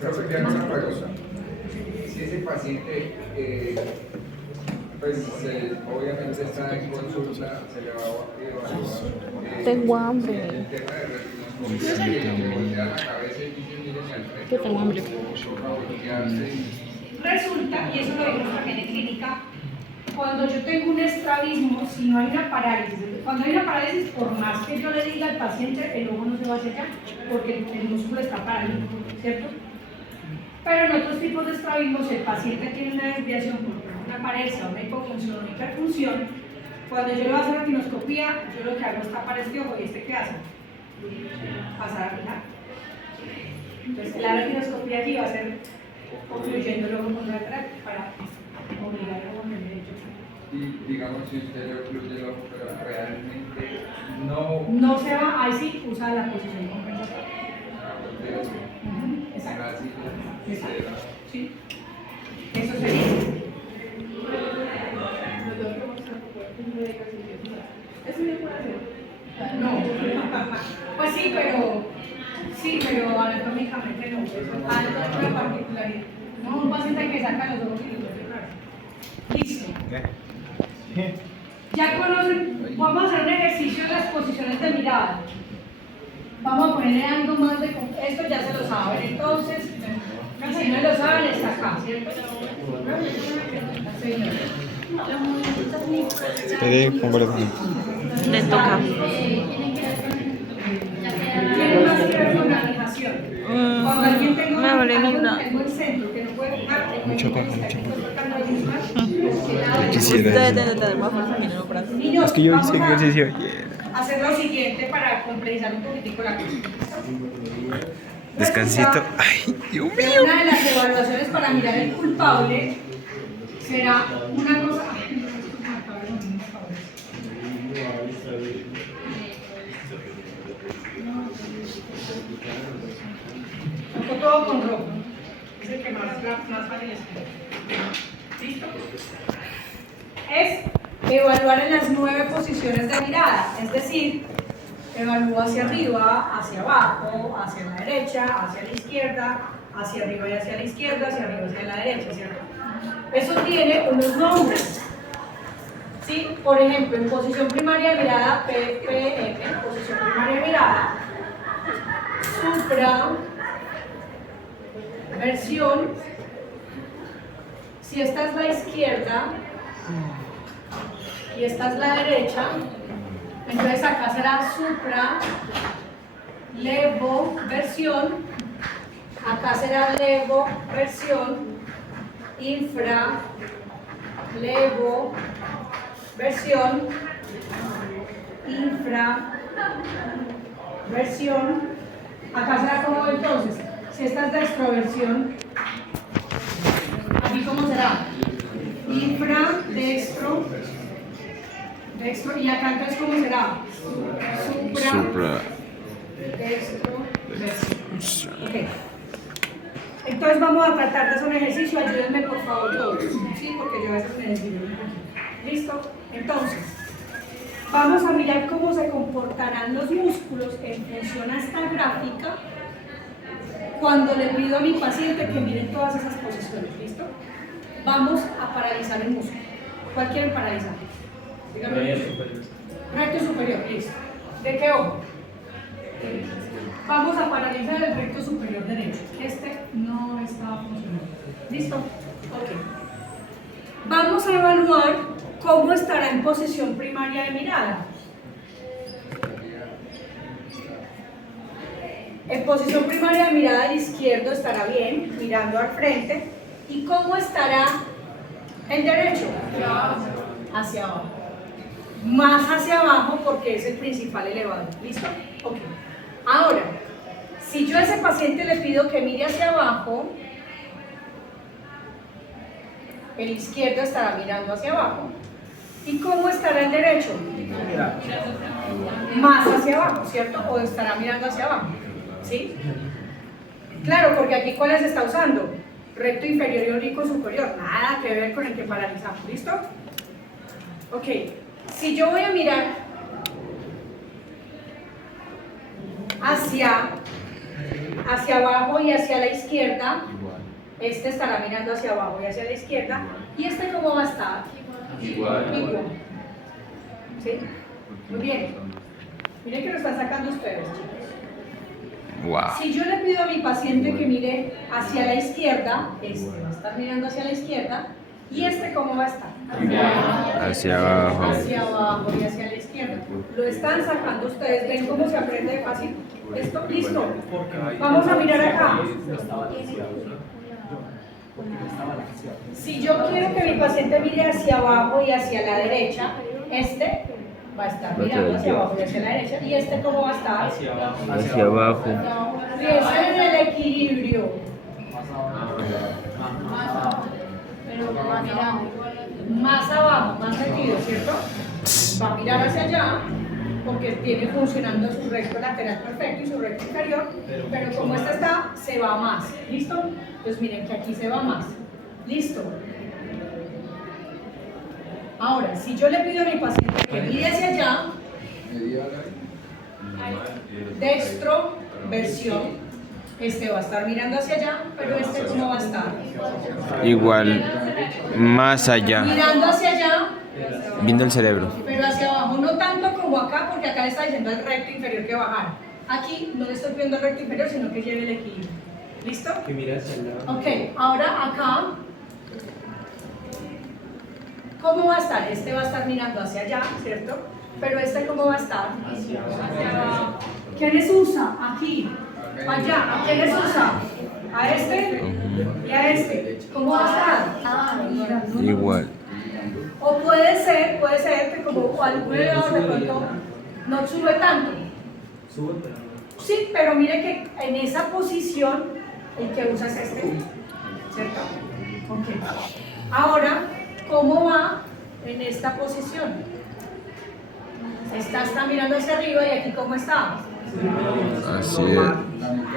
Profe, quiero hacer una pregunta. Si ese paciente, pues obviamente está en consulta, se le va a evaluar. Tengo hambre. El tema de retinoscopia, que voltea la cabeza y dice, miren al frente. Yo tengo hambre. Resulta, y eso lo vimos también en clínica, cuando yo tengo un estrabismo, si no hay una parálisis, cuando hay una parálisis, por más que yo le diga al paciente, el ojo no se va hacia allá, porque el músculo está paralítico, ¿cierto? Pero en otros tipos de estrabismos, si el paciente tiene una desviación por una paresia, una hipofunción, una hiperfunción, cuando yo le voy a hacer retinoscopía, yo lo que hago es tapar este ojo y este ¿qué hace? Pasar a fijar. Entonces la retinoscopía aquí va a ser ocluyendo el ojo contralateral para obligar el ojo en el derecho. Y digamos, si usted le ocluye el ojo, pero realmente no se va, ahí sí usa la posición compensatoria. Exacto. Exacto. Sí. Eso sería. No. Pues sí, pero anatómicamente no. Hay una particularidad. No, un paciente que saca los ojos y los ve. Listo. Ya conocen, vamos a hacer un ejercicio de las posiciones de mirada. Vamos a ponerle algo más de... Esto ya se lo saben, entonces, si no lo saben, está acá, ¿cierto? Espere, conversación. Le toca. Tiene más que ver con la fijación. Cuando alguien tenga me vale algo libra. en el centro que no puede jugar, Mucho paja, mucho paja. Quisiera Ustedes eso. deben tener más fuerza que no, brazos. Niños, Es que yo vamos hice a ejercicio hacer lo siguiente para complejizar un poquitico la cosa. Descansito. Ay, Dios mío. Una de las evaluaciones para mirar el culpable será una cosa. Ay, no, esto me acaba de morir, por favor. Toco todo con rojo. Es el que más fácil es. ¿Listo? Es evaluar en las 9 posiciones de mirada, es decir, evalúo hacia arriba, hacia abajo, hacia la derecha, hacia la izquierda, hacia arriba y hacia la izquierda, hacia arriba y hacia la derecha, ¿cierto? Eso tiene unos nombres. ¿Sí? Por ejemplo, en posición primaria de mirada, PPM, posición primaria de mirada, supra, versión, si esta es la izquierda y esta es la derecha, entonces acá será supra, levo, versión, acá será levo, versión, infra, levo, versión, infra, versión, acá será como entonces, si esta es destroversión, aquí cómo será, infra, dextro, y acá entonces cómo será, supra, dextro, versión. Okay. Entonces vamos a tratar de hacer un ejercicio, ayúdenme por favor todos, ¿sí? Porque yo a veces me desvío un poquito. ¿Listo? Entonces, Vamos a mirar cómo se comportarán los músculos en función a esta gráfica cuando le pido a mi paciente que mire todas esas posiciones, ¿listo? Vamos a paralizar el músculo. ¿Cuál quieren paralizar? Dígame. Recto superior, listo. ¿De qué ojo? Vamos a paralizar el recto superior derecho. Este no está funcionando. ¿Listo? Ok. Vamos a evaluar cómo estará en posición primaria de mirada. En posición primaria de mirada al izquierdo estará bien, mirando al frente. ¿Y cómo estará el derecho? Hacia abajo. Más hacia abajo porque es el principal elevador. ¿Listo? Ok. Ahora, si yo a ese paciente le pido que mire hacia abajo, el izquierdo estará mirando hacia abajo. ¿Y cómo estará el derecho? Más hacia abajo, ¿cierto? O estará mirando hacia abajo. ¿Sí? Claro, porque aquí ¿cuáles está usando? Recto inferior y oblicuo superior. Nada que ver con el que paralizamos. ¿Listo? Ok. Si yo voy a mirar hacia abajo y hacia la izquierda, este estará mirando hacia abajo y hacia la izquierda. ¿Y este cómo va a estar? Igual. ¿Sí? Muy bien. Miren que lo están sacando ustedes, chicos. Wow. Si yo le pido a mi paciente que mire hacia la izquierda, este va a estar mirando hacia la izquierda. ¿Y este cómo va a estar? Hacia abajo. Hacia abajo y hacia la izquierda. Lo están sacando ustedes. ¿Ven cómo se aprende fácil? ¿Esto? ¿Listo? Vamos a mirar acá. Si yo quiero que mi paciente mire hacia abajo y hacia la derecha, este va a estar mirando hacia abajo y hacia la derecha. ¿Y este cómo va a estar? Hacia abajo. Piensa en el equilibrio. Pero va mirando. Más abajo, más metido, ¿cierto? Va a mirar hacia allá porque tiene funcionando su recto lateral perfecto y su recto inferior, pero como esta está, se va más. ¿Listo? Pues miren que aquí se va más. ¿Listo? Ahora, si yo le pido a mi paciente que mire hacia allá, dextro, versión, este va a estar mirando hacia allá, pero este ¿cómo va a estar? Igual, más allá. Mirando hacia allá, Viendo el cerebro. pero hacia abajo, no tanto como acá, porque acá le está diciendo el recto inferior que bajar. Aquí no le estoy pidiendo el recto inferior, sino que lleve el equilibrio. ¿Listo? Que mira hacia el lado. Ok, ahora acá, ¿cómo va a estar? Este va a estar mirando hacia allá, ¿cierto? Pero este ¿cómo va a estar? Hacia abajo. ¿Quién les usa? Aquí, allá. ¿A quién les usa? A este y a este. ¿Cómo va a estar? Igual. O puede ser que como algún elevador de pronto no sube tanto. Sube, pero no. Sí, pero mire que en esa posición el que usa es este, ¿cierto? Ok. Ahora, ¿cómo va en esta posición? Esta está mirando hacia arriba y aquí ¿cómo está? Así es.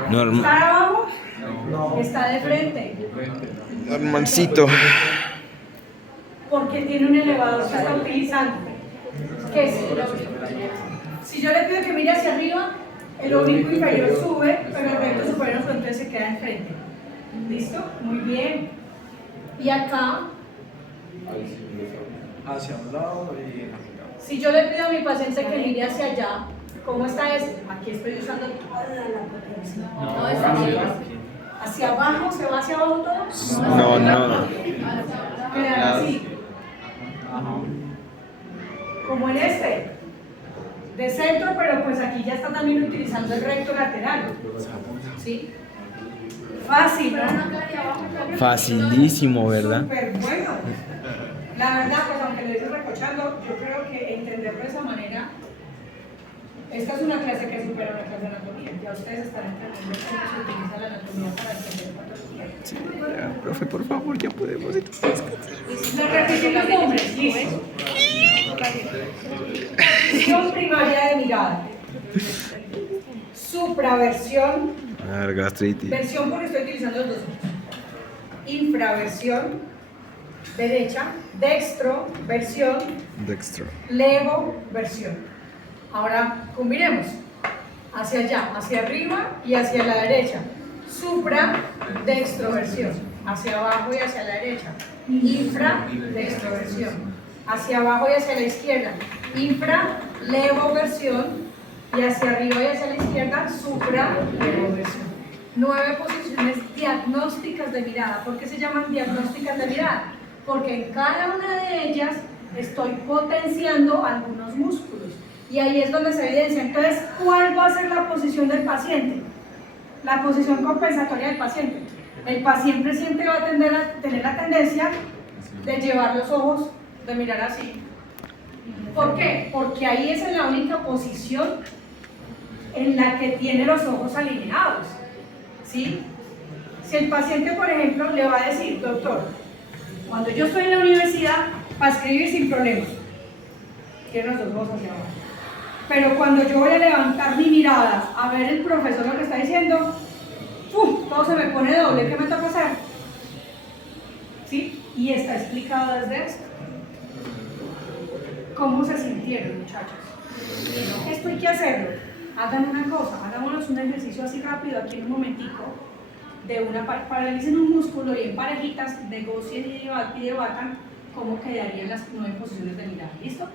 Normal. ¿Está abajo? Está de frente. Normalcito. Porque tiene un elevador que está utilizando. ¿Qué es? Si yo le pido que mire hacia arriba, el oblicuo inferior sube, pero el recto superior entonces se queda enfrente. ¿Listo? Muy bien. Y acá, Hacia un lado y si yo le pido a mi paciente que mire hacia allá, ¿cómo está este? Aquí estoy usando toda la potencia. No, es arriba. ¿Hacia abajo? ¿Se va hacia abajo todo? No, no. Quedan así. Como en este. De centro, pero pues aquí ya está también utilizando el recto lateral. ¿Sí? Fácil, ¿no? Facilísimo, ¿verdad? Súper bueno. La verdad, pues aunque lo estoy recochando, yo creo que entenderlo de esa manera, esta es una clase que supera una clase de anatomía. Ya ustedes están entendiendo cómo se utiliza la anatomía para entender patología. Sí, ya, profe, por favor, ya podemos. La repetición de nombres, listo. Versión primaria de mirada. Supraversión. Gastritis. Versión porque estoy utilizando los dos ojos. Infraversión. derecha, dextro, versión, Dextro. levo, versión. Ahora combinemos hacia allá, hacia arriba y hacia la derecha. Supra, dextroversión, hacia abajo y hacia la derecha. Infra, dextroversión, hacia abajo y hacia la izquierda. Infra, levoversión, y hacia arriba y hacia la izquierda, supra, levoversión. 9 posiciones diagnósticas de mirada. ¿Por qué se llaman diagnósticas de mirada? Porque en cada una de ellas estoy potenciando algunos músculos. Y ahí es donde se evidencia. Entonces, ¿cuál va a ser la posición del paciente? La posición compensatoria del paciente. El paciente siempre va a tener la tendencia de llevar los ojos, de mirar así. ¿Por qué? Porque ahí es la única posición en la que tiene los ojos alineados. ¿Sí? Si el paciente, por ejemplo, le va a decir, doctor, cuando yo estoy en la universidad, para escribir sin problema, quiero los dos ojos hacia abajo. Pero cuando yo voy a levantar mi mirada a ver el profesor lo que está diciendo, ¡pum!, todo se me pone doble. ¿Qué me toca hacer? ¿Sí? Y está explicado desde esto. ¿Cómo se sintieron, muchachos? Esto hay que hacerlo. Hagan una cosa, hagámonos un ejercicio así rápido aquí en un momentico, de una paralicen un músculo y en parejitas negocien y debatan cómo quedarían las 9 posiciones de mirada. ¿Listo?